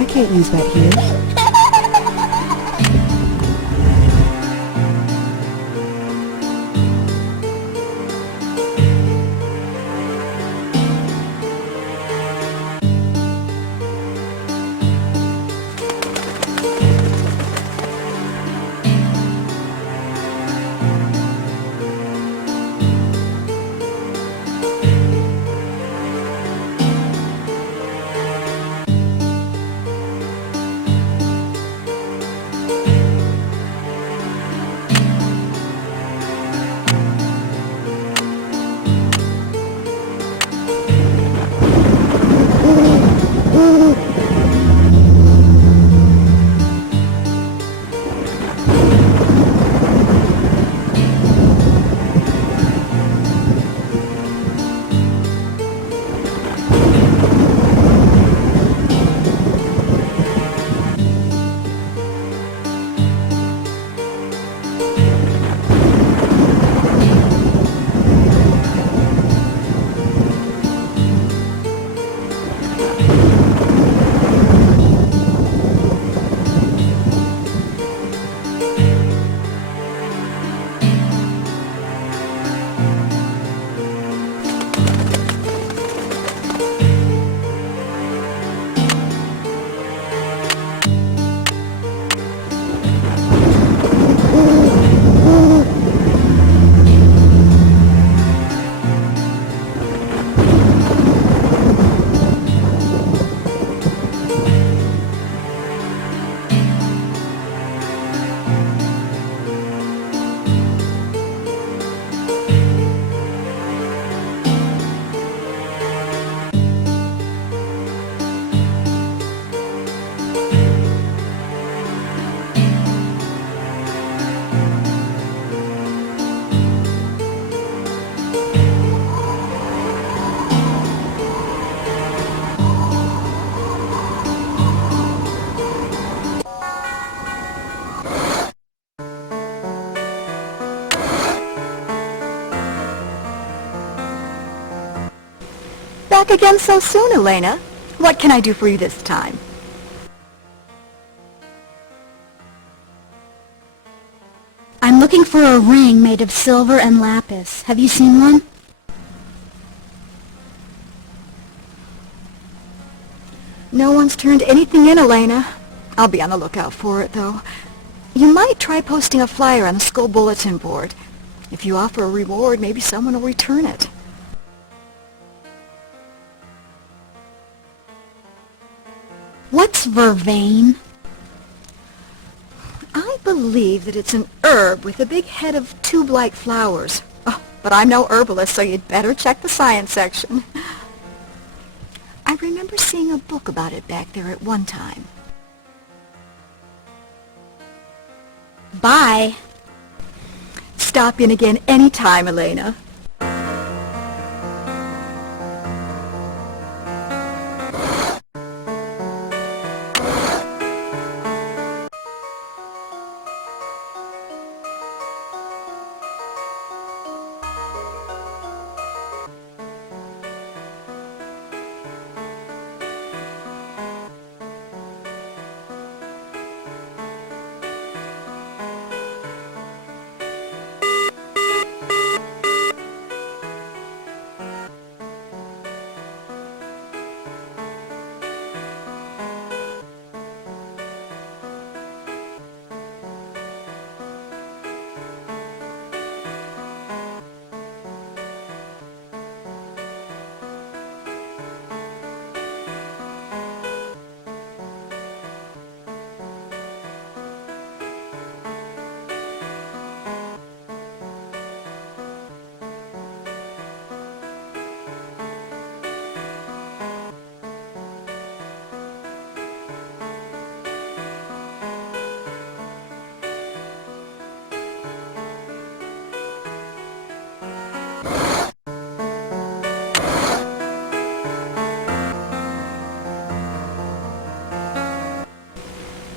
I can't use that here. Back again so soon, Elena. What can I do for you this time? I'm looking for a ring made of silver and lapis. Have you seen one? No one's turned anything in, Elena. I'll be on the lookout for it, though. You might try posting a flyer on the school bulletin board. If you offer a reward, maybe someone will return it. What's vervain? I believe that it's an herb with a big head of tube-like flowers. Oh, but I'm no herbalist, so you'd better check the science section. I remember seeing a book about it back there at one time. Bye. Stop in again any time, Elena.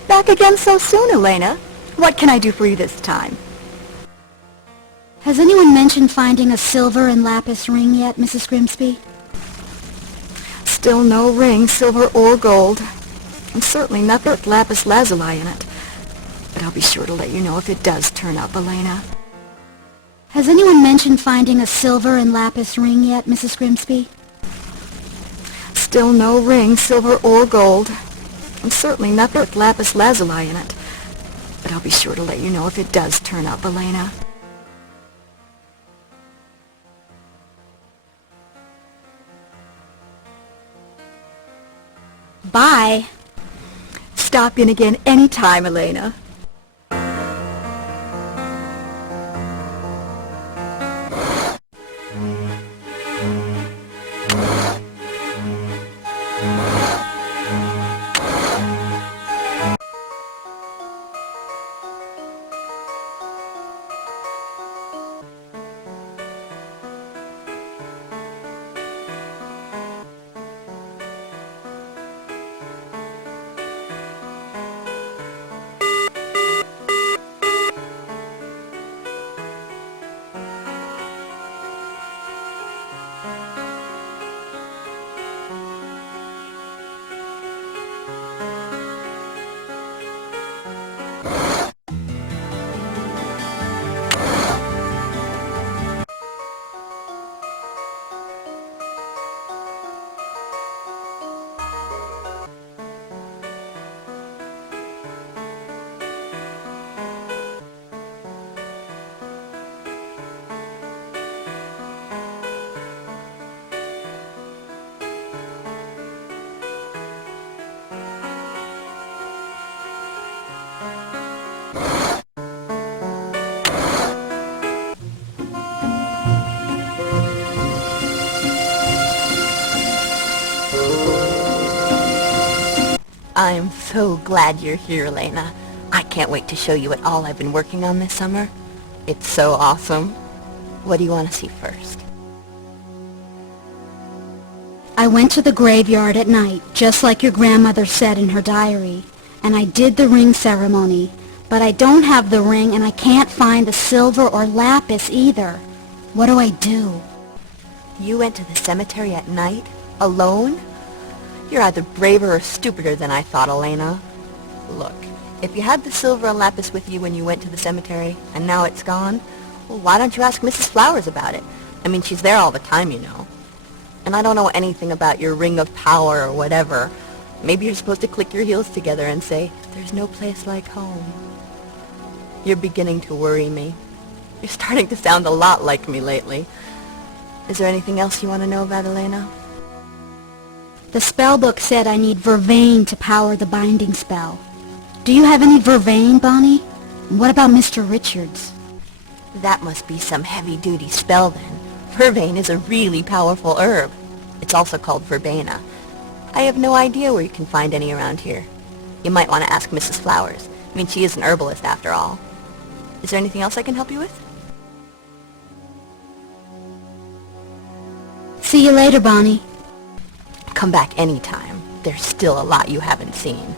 Back again so soon, Elena. What can I do for you this time? Has anyone mentioned finding a silver and lapis ring yet, Mrs. Grimsby? Still no ring, silver or gold. And certainly nothing with lapis lazuli in it. But I'll be sure to let you know if it does turn up, Elena. Has anyone mentioned finding a silver and lapis ring yet, Mrs. Grimsby? Still no ring, silver or gold. And certainly nothing with lapis lazuli in it. But I'll be sure to let you know if it does turn up, Elena. Bye. Stop in again any time, Elena. I'm so glad you're here, Elena. I can't wait to show you what all I've been working on this summer. It's so awesome. What do you want to see first? I went to the graveyard at night, just like your grandmother said in her diary, and I did the ring ceremony, but I don't have the ring and I can't find the silver or lapis either. What do I do? You went to the cemetery at night? Alone? You're either braver or stupider than I thought, Elena. Look, if you had the silver and lapis with you when you went to the cemetery, and now it's gone, well, why don't you ask Mrs. Flowers about it? I mean, she's there all the time, you know. And I don't know anything about your ring of power or whatever. Maybe you're supposed to click your heels together and say, there's no place like home. You're beginning to worry me. You're starting to sound a lot like me lately. Is there anything else you want to know about Elena? The spell book said I need vervain to power the binding spell. Do you have any vervain, Bonnie? And what about Mr. Richards? That must be some heavy-duty spell then. Vervain is a really powerful herb. It's also called verbena. I have no idea where you can find any around here. You might want to ask Mrs. Flowers. I mean, she is an herbalist after all. Is there anything else I can help you with? See you later, Bonnie. Come back anytime. There's still a lot you haven't seen.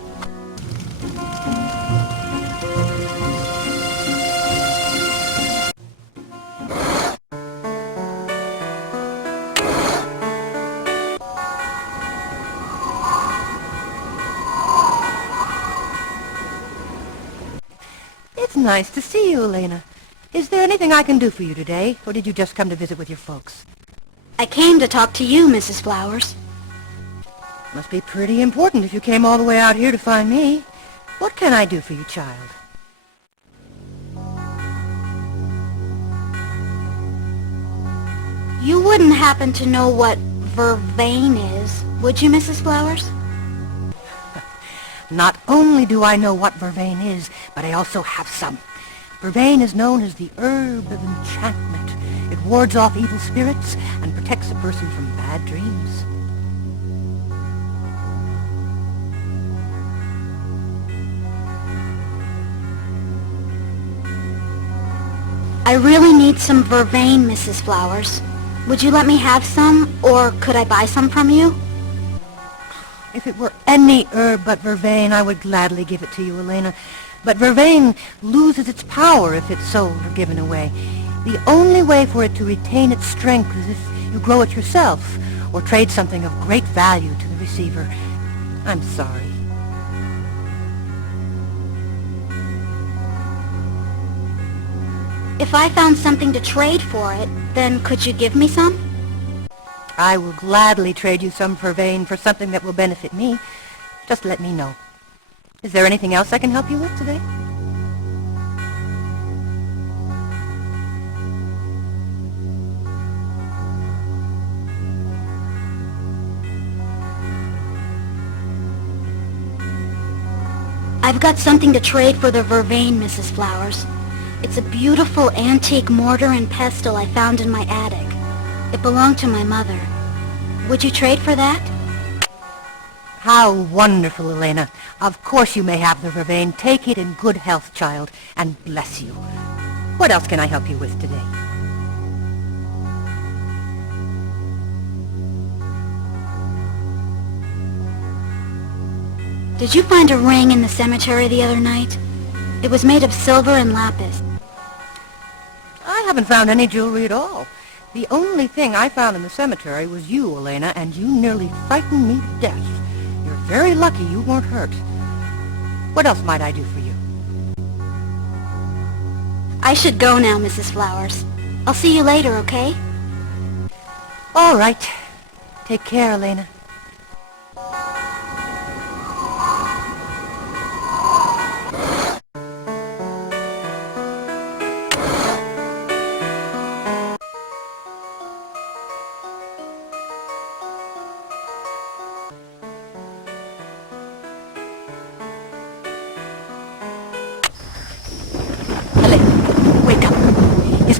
It's nice to see you, Elena. Is there anything I can do for you today, or did you just come to visit with your folks? I came to talk to you, Mrs. Flowers. Must be pretty important if you came all the way out here to find me. What can I do for you, child? You wouldn't happen to know what vervain is, would you, Mrs. Flowers? Not only do I know what vervain is, but I also have some. Vervain is known as the herb of enchantment. It wards off evil spirits and protects a person from bad dreams. I really need some vervain, Mrs. Flowers. Would you let me have some, or could I buy some from you? If it were any herb but vervain, I would gladly give it to you, Elena. But vervain loses its power if it's sold or given away. The only way for it to retain its strength is if you grow it yourself, or trade something of great value to the receiver. I'm sorry. If I found something to trade for it, then could you give me some? I will gladly trade you some vervain for something that will benefit me. Just let me know. Is there anything else I can help you with today? I've got something to trade for the vervain, Mrs. Flowers. It's a beautiful antique mortar and pestle I found in my attic. It belonged to my mother. Would you trade for that? How wonderful, Elena. Of course you may have the vervain. Take it in good health, child, and bless you. What else can I help you with today? Did you find a ring in the cemetery the other night? It was made of silver and lapis. I haven't found any jewelry at all. The only thing I found in the cemetery was you, Elena, and you nearly frightened me to death. You're very lucky you weren't hurt. What else might I do for you? I should go now, Mrs. Flowers. I'll see you later, okay? All right. Take care, Elena.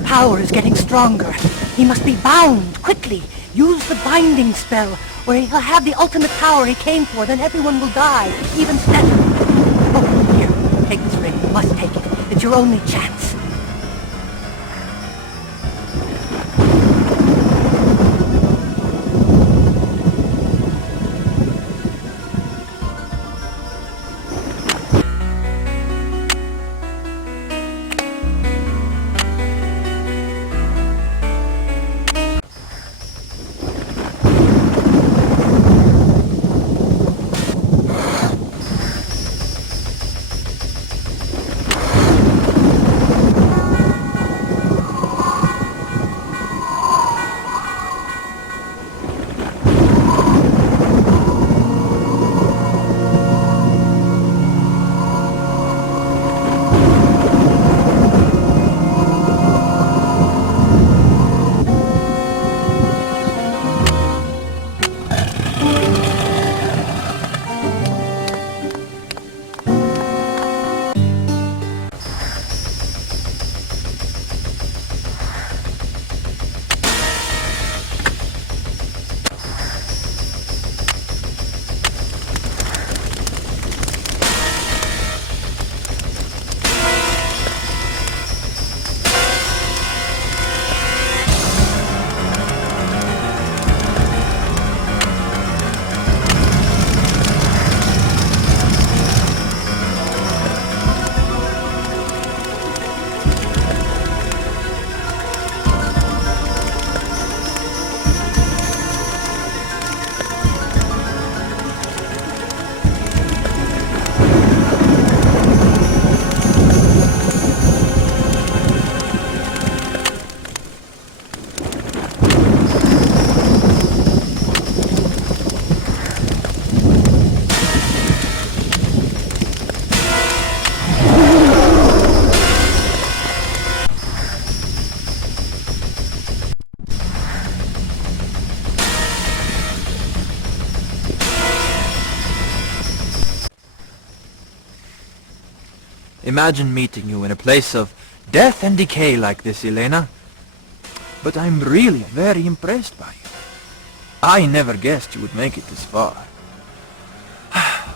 Power is getting stronger. He must be bound, quickly. Use the binding spell, or he'll have the ultimate power he came for, then everyone will die, even Stefan. Oh, here, take this ring. You must take it. It's your only chance. Imagine meeting you in a place of death and decay like this, Elena. But I'm really very impressed by you. I never guessed you would make it this far.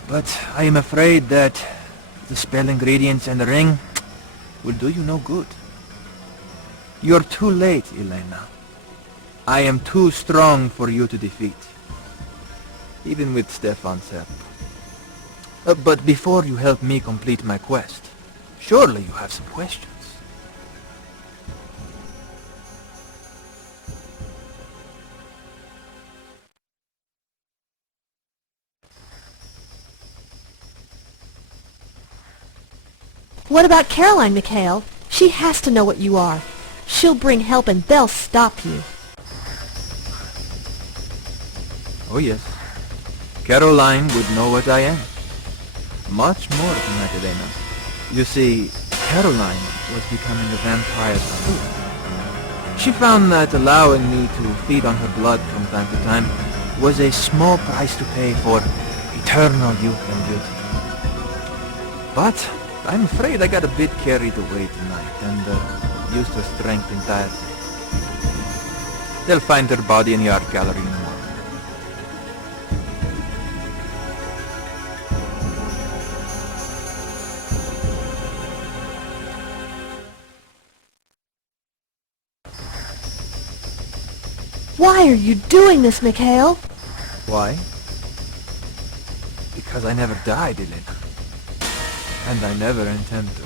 But I am afraid that the spell ingredients and the ring will do you no good. You're too late, Elena. I am too strong for you to defeat, even with Stefan's help. But before you help me complete my quest, surely you have some questions. What about Caroline, Mikhail? She has to know what you are. She'll bring help and they'll stop you. Oh yes, Caroline would know what I am. Much more than that, Elena. You see, Caroline was becoming a vampire too. She found that allowing me to feed on her blood from time to time was a small price to pay for eternal youth and beauty. But I'm afraid I got a bit carried away tonight and used her strength entirely. They'll find her body in the art gallery in the morning. Why are you doing this, Mikhail? Why? Because I never died, Elena. And I never intend to.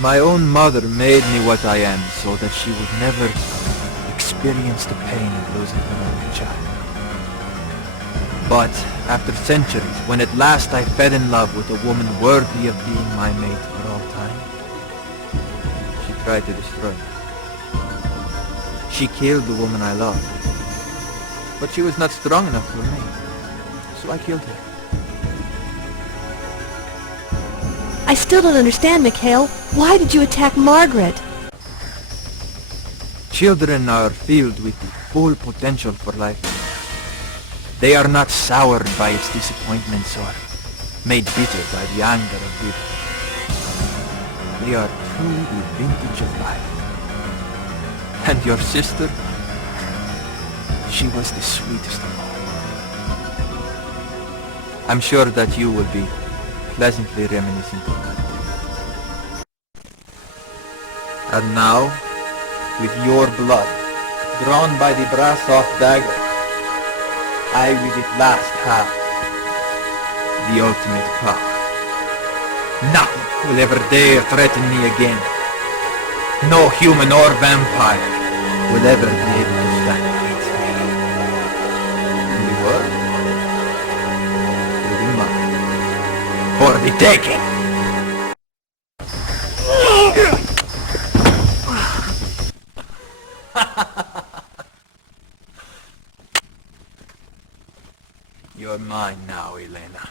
My own mother made me what I am so that she would never experience the pain of losing her only child. But after centuries, when at last I fell in love with a woman worthy of being my mate for all time, she tried to destroy me. She killed the woman I loved. But she was not strong enough for me, so I killed her. I still don't understand, Mikhail. Why did you attack Margaret? Children are filled with the full potential for life. They are not soured by its disappointments or made bitter by the anger of grief. They are truly the vintage of life. And your sister, she was the sweetest of all. I'm sure that you will be pleasantly reminiscent of that day. And now, with your blood, drawn by the brass-off dagger, I will at last have the ultimate power. Nothing will ever dare threaten me again. No human or vampire will ever be able to stand against me. And the world will be mine. For the taking! You're mine now, Elena.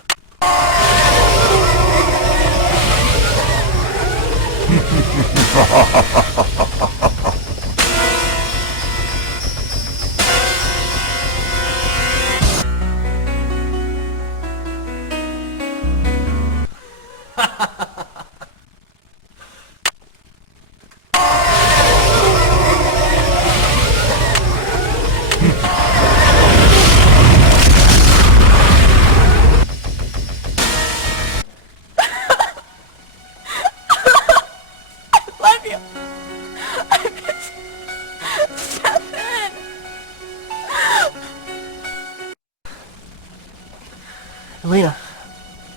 Elena,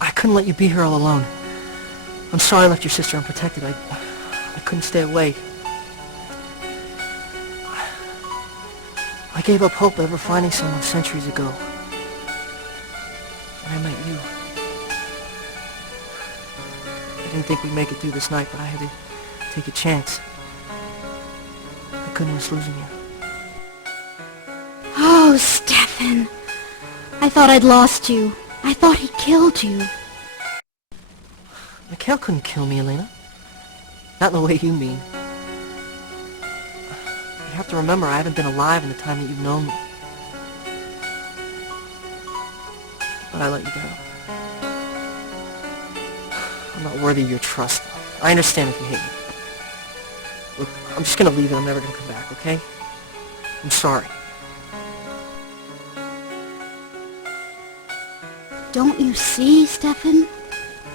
I couldn't let you be here all alone. I'm sorry I left your sister unprotected. I couldn't stay away. I gave up hope of ever finding someone centuries ago. And I met you. I didn't think we'd make it through this night, but I had to take a chance. I couldn't risk losing you. Oh, Stefan. I thought I'd lost you. I thought he killed you. Mikhail couldn't kill me, Elena. Not in the way you mean. You have to remember, I haven't been alive in the time that you've known me. But I let you down. I'm not worthy of your trust. I understand if you hate me. Look, I'm just gonna leave and I'm never gonna come back, okay? I'm sorry. Don't you see, Stefan?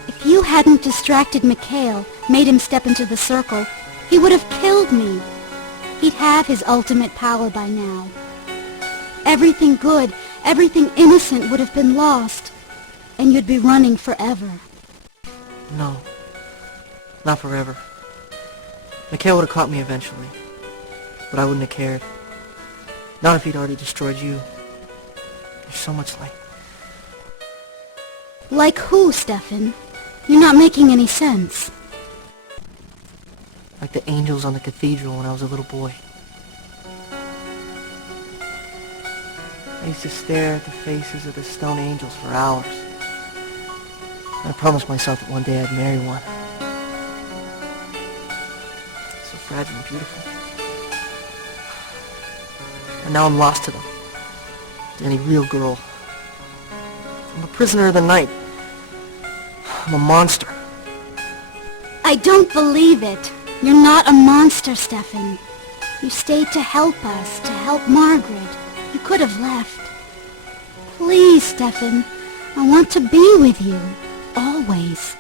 If you hadn't distracted Mikhail, made him step into the circle, he would have killed me. He'd have his ultimate power by now. Everything good, everything innocent would have been lost, and you'd be running forever. No. Not forever. Mikhail would have caught me eventually, but I wouldn't have cared. Not if he'd already destroyed you. You're so much like... Like who, Stefan? You're not making any sense. Like the angels on the cathedral when I was a little boy. I used to stare at the faces of the stone angels for hours. I promised myself that one day I'd marry one. So fragile and beautiful. And now I'm lost to them. To any real girl. I'm a prisoner of the night. I'm a monster. I don't believe it. You're not a monster, Stefan. You stayed to help us, to help Margaret. You could have left. Please, Stefan, I want to be with you. Always.